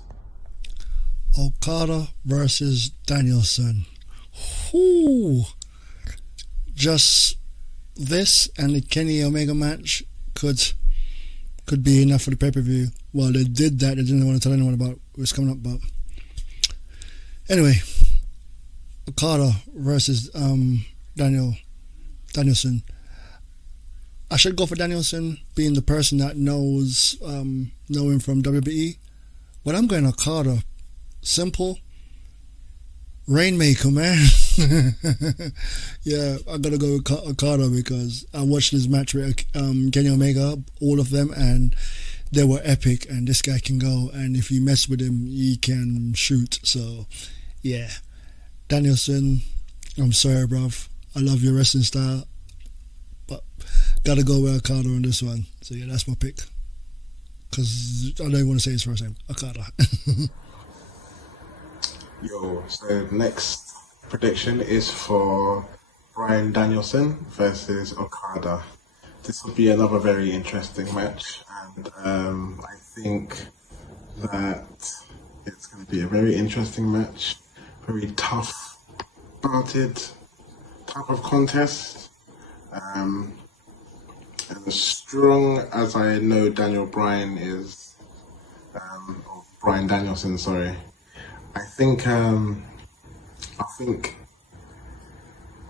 Okada versus Danielson. Whew. Just this and the Kenny Omega match could be enough for the pay-per-view. Well, they did that. They didn't want to tell anyone about what's coming up. But anyway, Okada versus Danielson. I should go for Danielson, being the person that know him from WWE. But I'm going Okada. Simple. Rainmaker, man. Yeah, I gotta go with Okada because I watched this match with Kenny Omega, all of them, and they were epic. And this guy can go, and if you mess with him, he can shoot. So, Yeah. Danielson, I'm sorry, bruv. I love your wrestling style, but gotta go with Okada on this one. So yeah, that's my pick. Because I don't even want to say his first name. Okada. Yo, so next prediction is for Bryan Danielson versus Okada. This will be another very interesting match, and I think that it's going to be a very interesting match, very tough, bouted type of contest. And as strong as I know Daniel Bryan is, or Bryan Danielson, sorry, I think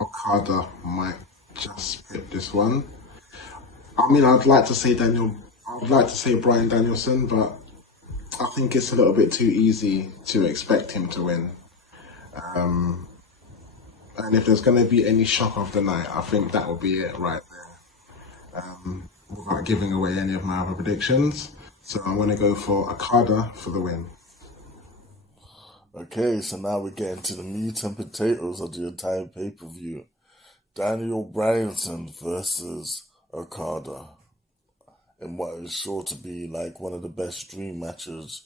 Okada might just pick this one. I mean, I'd like to say Bryan Danielson, but I think it's a little bit too easy to expect him to win. And if there's going to be any shock of the night, I think that will be it right there. Without giving away any of my other predictions. So I'm going to go for Okada for the win. Okay, so now we get into the meat and potatoes of the entire pay-per-view. Daniel Bryanson versus Okada in what is sure to be like one of the best dream matches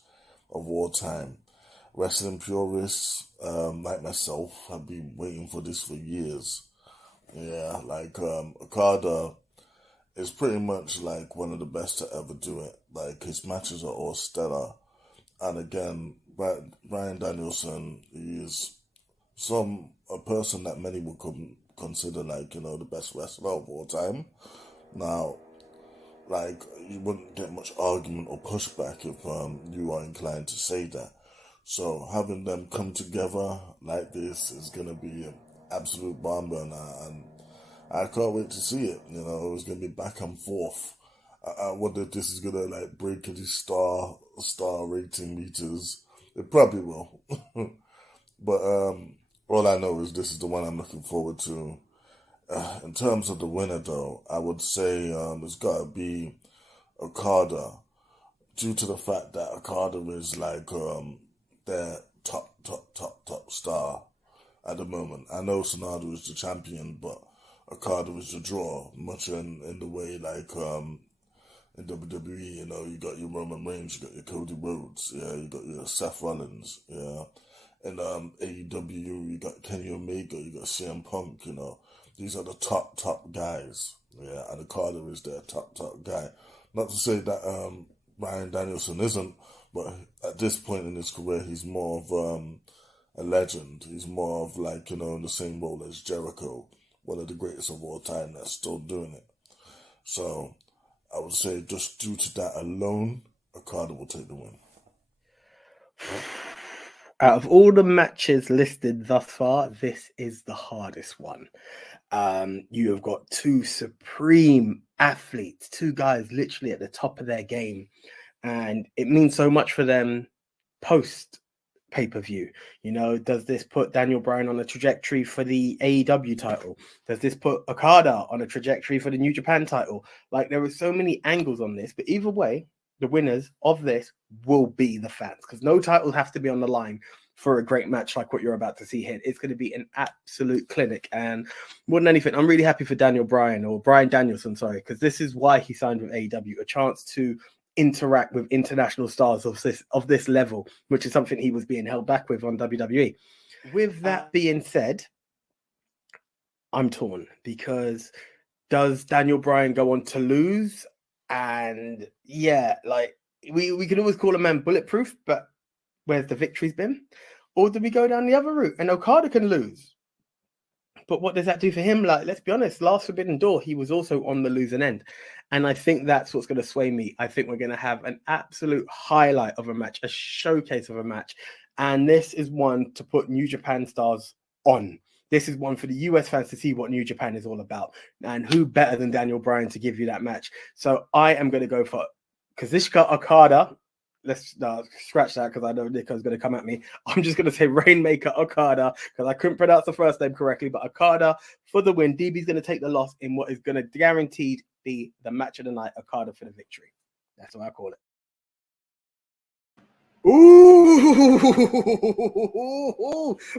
of all time. Wrestling purists like myself have been waiting for this for years. Yeah, like Okada is pretty much like one of the best to ever do it. Like his matches are all stellar. And again, Bryan Danielson is a person that many would consider like, you know, the best wrestler of all time. Now, like, you wouldn't get much argument or pushback if you are inclined to say that. So having them come together like this is going to be an absolute bomb burner, and I can't wait to see it. You know, it's going to be back and forth. I wonder if this is going to like break any star rating meters. It probably will. But all I know is this is the one I'm looking forward to. In terms of the winner, though, I would say it's got to be Okada, due to the fact that Okada is like their top star at the moment. I know Sonado is the champion, but Okada is the draw, much in the way like in WWE, you know, you got your Roman Reigns, you got your Cody Rhodes, yeah, you got your Seth Rollins, yeah. In AEW, you got Kenny Omega, you got CM Punk, you know. These are the top guys, yeah, and Okada is their top guy. Not to say that Bryan Danielson isn't, but at this point in his career, he's more of a legend. He's more of like, you know, in the same role as Jericho, one of the greatest of all time that's still doing it. So I would say just due to that alone, Okada will take the win. Out of all the matches listed thus far, this is the hardest one. You have got two supreme athletes, two guys literally at the top of their game, and it means so much for them post pay-per-view. You know, does this put Daniel Bryan on a trajectory for the AEW title? Does this put Okada on a trajectory for the New Japan title? Like, there are so many angles on this, but either way, the winners of this will be the fans, because no title has to be on the line for a great match like what you're about to see here. It's going to be an absolute clinic, and more than anything, I'm really happy for Daniel Bryan, or Bryan Danielson, sorry, because this is why he signed with AEW, a chance to interact with international stars of this level, which is something he was being held back with on WWE. With that being said, I'm torn, because does Daniel Bryan go on to lose? And yeah, like we could always call a man bulletproof, but where's the victories been? Or do we go down the other route and Okada can lose? But what does that do for him? Like, let's be honest, last Forbidden Door, he was also on the losing end. And I think that's what's going to sway me. I think we're going to have an absolute highlight of a match, a showcase of a match. And this is one to put New Japan stars on. This is one for the US fans to see what New Japan is all about. And who better than Daniel Bryan to give you that match? So I am going to go for Kazuchika Okada. Let's scratch that, because I know Nico's going to come at me. I'm just going to say Rainmaker Okada, because I couldn't pronounce the first name correctly, but Okada for the win. DB's going to take the loss in what is going to guaranteed be the match of the night. Okada for the victory. That's what I call it. Ooh,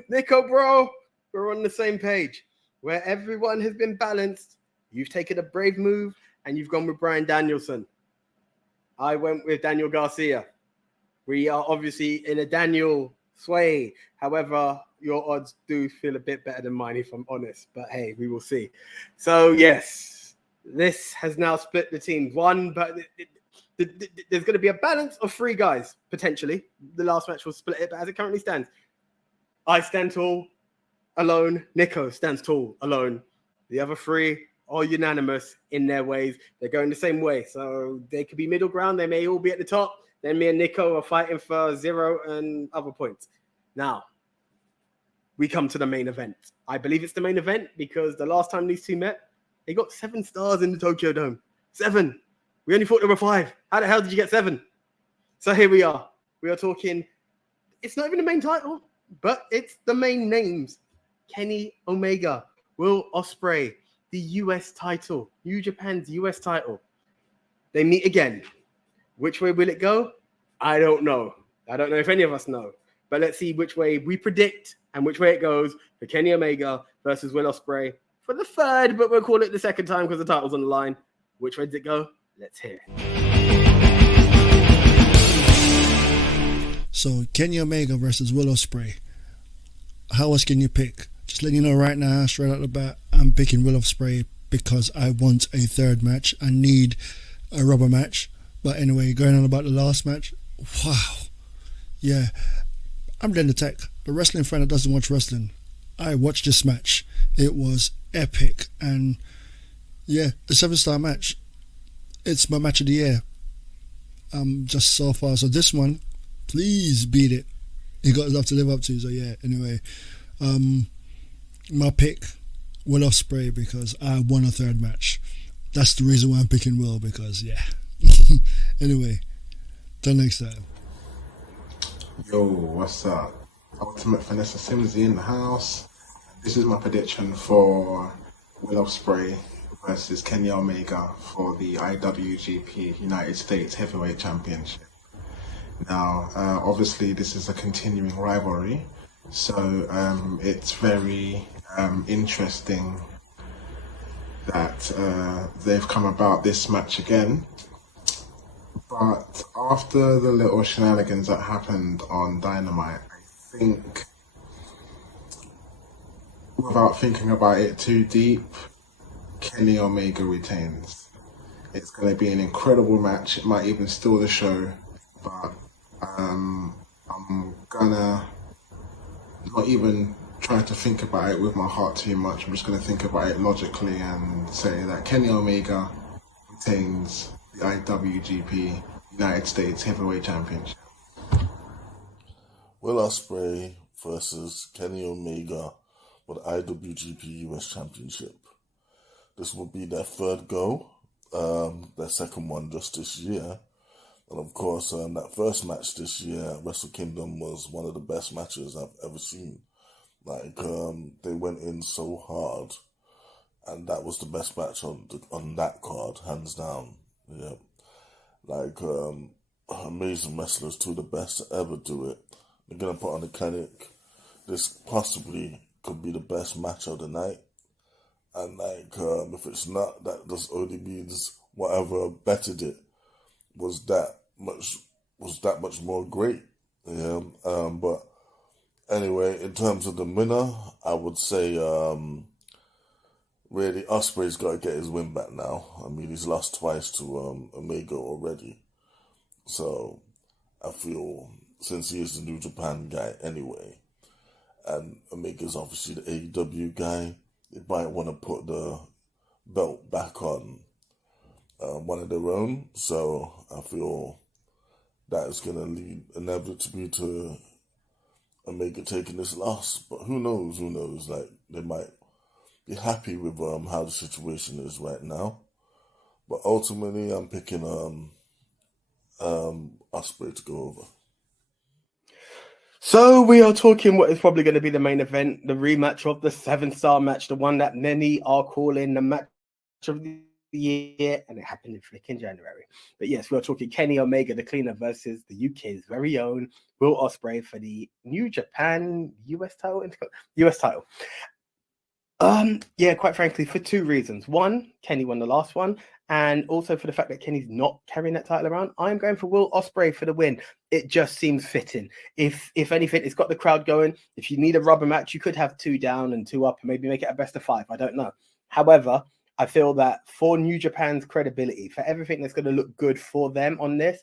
Nico, bro, we're on the same page. Where everyone has been balanced, you've taken a brave move and you've gone with Bryan Danielson. I went with Daniel Garcia. We are obviously in a Daniel sway. However, your odds do feel a bit better than mine, if I'm honest. But hey, we will see. So yes, this has now split the teams. But there's going to be a balance of 3 guys, potentially. The last match will split it, but as it currently stands, I stand tall alone. Nico stands tall alone. The other 3 are unanimous in their ways. They're going the same way. So they could be middle ground. They may all be at the top. Then me and Nico are fighting for 0 and other points. Now, we come to the main event. I believe it's the main event because the last time these 2 met, they got 7 stars in the Tokyo Dome. 7. We only thought there were 5. How the hell did you get 7? So here we are. We are talking, it's not even the main title, but it's the main names. Kenny Omega, Will Ospreay, the US title, New Japan's US title. They meet again. Which way will it go? I don't know. I don't know if any of us know. But let's see which way we predict and which way it goes for Kenny Omega versus Will Ospreay for the 3rd, but we'll call it the 2nd time because the title's on the line. Which way did it go? Let's hear. So Kenny Omega versus Will Ospreay. How else can you pick? Just letting you know right now, straight out the bat, I'm picking Will Ospreay because I want a 3rd match. I need a rubber match. But anyway, going on about the last match, wow. Yeah, I'm Den the Tech, the wrestling fan that doesn't watch wrestling. I watched this match. It was epic. And yeah, the 7-star match. It's my match of the year. Just so far. So this one, please beat it. You got enough to live up to. So yeah, anyway. My pick, Will Ospreay, because I won a 3rd match. That's the reason why I'm picking Will, because yeah. Anyway, till next time. Yo, what's up? Ultimate Vanessa Simsy in the house. This is my prediction for Will Ospreay versus Kenny Omega for the IWGP United States Heavyweight Championship. Now, obviously, this is a continuing rivalry, so it's very interesting that they've come about this match again. But after the little shenanigans that happened on Dynamite, I think, without thinking about it too deep, Kenny Omega retains. It's going to be an incredible match. It might even steal the show, but I'm gonna not even try to think about it with my heart too much. I'm just going to think about it logically and say that Kenny Omega retains the IWGP United States Heavyweight Championship. Will Ospreay versus Kenny Omega for the IWGP US Championship. This will be their 3rd go, their 2nd one just this year. And of course, that first match this year at Wrestle Kingdom was one of the best matches I've ever seen. Like, they went in so hard, and that was the best match on that card, hands down. Yeah, like amazing wrestlers, 2 of the best to ever do it. They're gonna put on a clinic. This possibly could be the best match of the night, and like if it's not, that just only means whatever bettered it was that much more great. Yeah, but anyway, in terms of the winner, I would say really Ospreay's got to get his win back now. I mean, he's lost twice to Omega already, so I feel since he is the New Japan guy anyway, and Omega's obviously the AEW guy, they might want to put the belt back on one of their own. So I feel that is going to lead inevitably to Omega taking this loss. But who knows? Like, they might be happy with how the situation is right now. But ultimately, I'm picking Ospreay to go over. So we are talking what is probably going to be the main event, the rematch of the 7-star match, the one that many are calling the match of the year, and it happened in flicking January. But yes, we're talking Kenny Omega, the cleaner, versus the UK's very own Will Ospreay for the New Japan US title. Yeah, quite frankly, for two reasons. One, Kenny won the last one, and also for the fact that Kenny's not carrying that title around. I'm going for Will Ospreay for the win. It just seems fitting. If anything, it's got the crowd going. If you need a rubber match, you could have 2 down and 2 up, and maybe make it a best of 5. I don't know. However, I feel that for New Japan's credibility, for everything that's going to look good for them on this,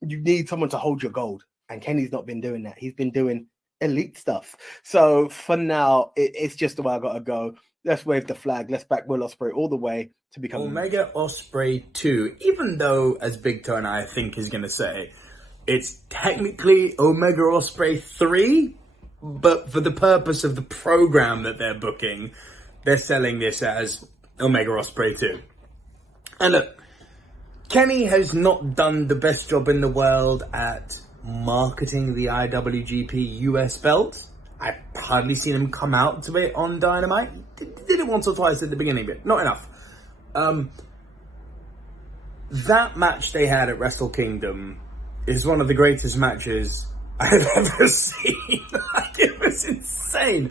you need someone to hold your gold. And Kenny's not been doing that. He's been doing elite stuff. So for now, it's just the way I got to go. Let's wave the flag. Let's back Will Ospreay all the way to become Omega Ospreay 2. Even though, as Big Toe and I think is going to say, it's technically Omega Ospreay 3, but for the purpose of the program that they're booking, they're selling this as Omega Ospreay 2. And look, Kenny has not done the best job in the world at marketing the IWGP US belt. I've hardly seen him come out to it on Dynamite. Did it once or twice at the beginning, but not enough. That match they had at Wrestle Kingdom is one of the greatest matches I've ever seen. It was insane.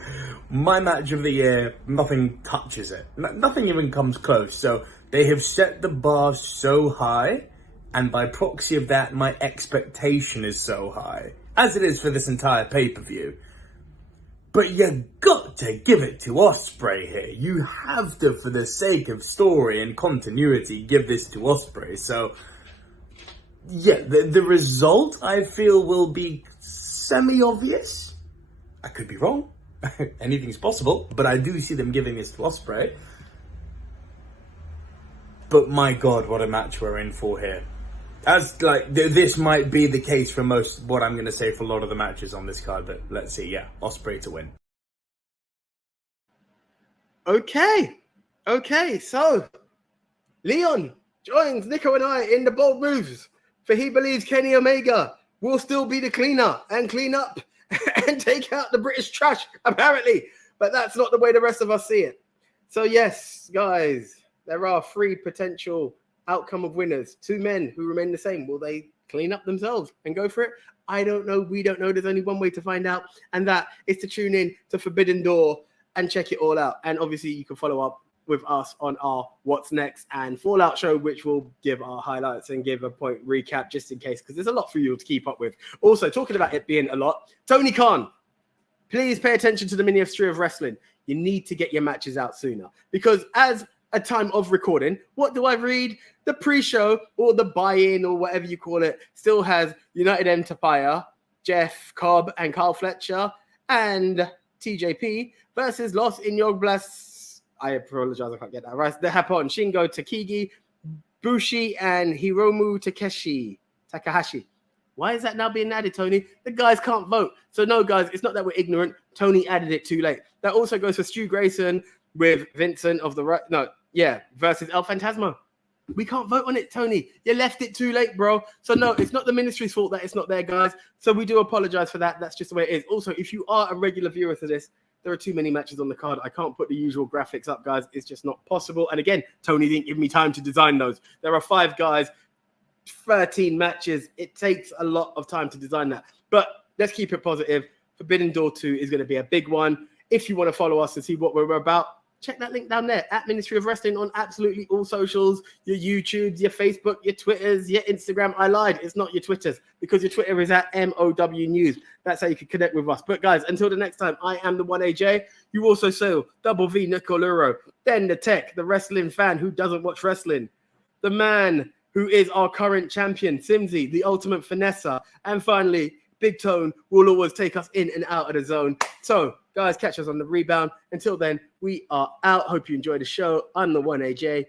My match of the year, nothing touches it. Nothing even comes close. So they have set the bar so high, and by proxy of that, my expectation is so high, as it is for this entire pay-per-view. But you got to give it to Ospreay here. You have to, for the sake of story and continuity, give this to Ospreay. So, yeah, the result, I feel, will be semi-obvious. I could be wrong. Anything's possible. But I do see them giving this to Ospreay. But my God, what a match we're in for here. As like this might be the case for most, what I'm going to say for a lot of the matches on this card, but let's see. Yeah, Ospreay to win. Okay. So Leon joins Nico and I in the bold moves, for he believes Kenny Omega will still be the cleaner and clean up and take out the British trash, apparently. But that's not the way the rest of us see it. So yes, guys, there are 3 potential outcome of winners. 2 men who remain the same. Will they clean up themselves and go for it? I don't know. We don't know. There's only one way to find out, and that is to tune in to Forbidden Door and check it all out. And obviously, you can follow up with us on our What's Next and Fallout show, which will give our highlights and give a point recap just in case, because there's a lot for you to keep up with. Also, talking about it being a lot, Tony Khan, please pay attention to the Ministry of Wrestling. You need to get your matches out sooner, because as a time of recording, what do I read? The pre-show or the buy-in or whatever you call it still has United Empire, Jeff Cobb and Carl Fletcher and TJP versus Los Inoglas. I apologize, I can't get that right. The Hapon, Shingo Takagi, Bushi, and Hiromu Takahashi. Why is that now being added, Tony? The guys can't vote. So no, guys, it's not that we're ignorant. Tony added it too late. That also goes for Stu Grayson with Vincent of the versus El Phantasmo. We can't vote on it, Tony. You left it too late, bro. So no, it's not the ministry's fault that it's not there, guys. So we do apologize for that. That's just the way it is. Also, if you are a regular viewer to this, there are too many matches on the card. I can't put the usual graphics up, guys. It's just not possible. And again, Tony didn't give me time to design those. There are 5 guys, 13 matches. It takes a lot of time to design that. But let's keep it positive. Forbidden Door 2 is going to be a big one. If you want to follow us and see what we're about, check that link down there at Ministry of Wrestling on absolutely all socials, your YouTubes, your Facebook, your Twitters, your Instagram. I lied. It's not your Twitters, because your Twitter is at MOW News. That's how you can connect with us. But guys, until the next time, I am the 1AJ. You also saw Double V Nicoluro, then the tech, the wrestling fan who doesn't watch wrestling, the man who is our current champion, Simsy, the ultimate finesser, and finally, Big Tone will always take us in and out of the zone. So, guys, catch us on the rebound. Until then, we are out. Hope you enjoy the show. I'm the 1AJ.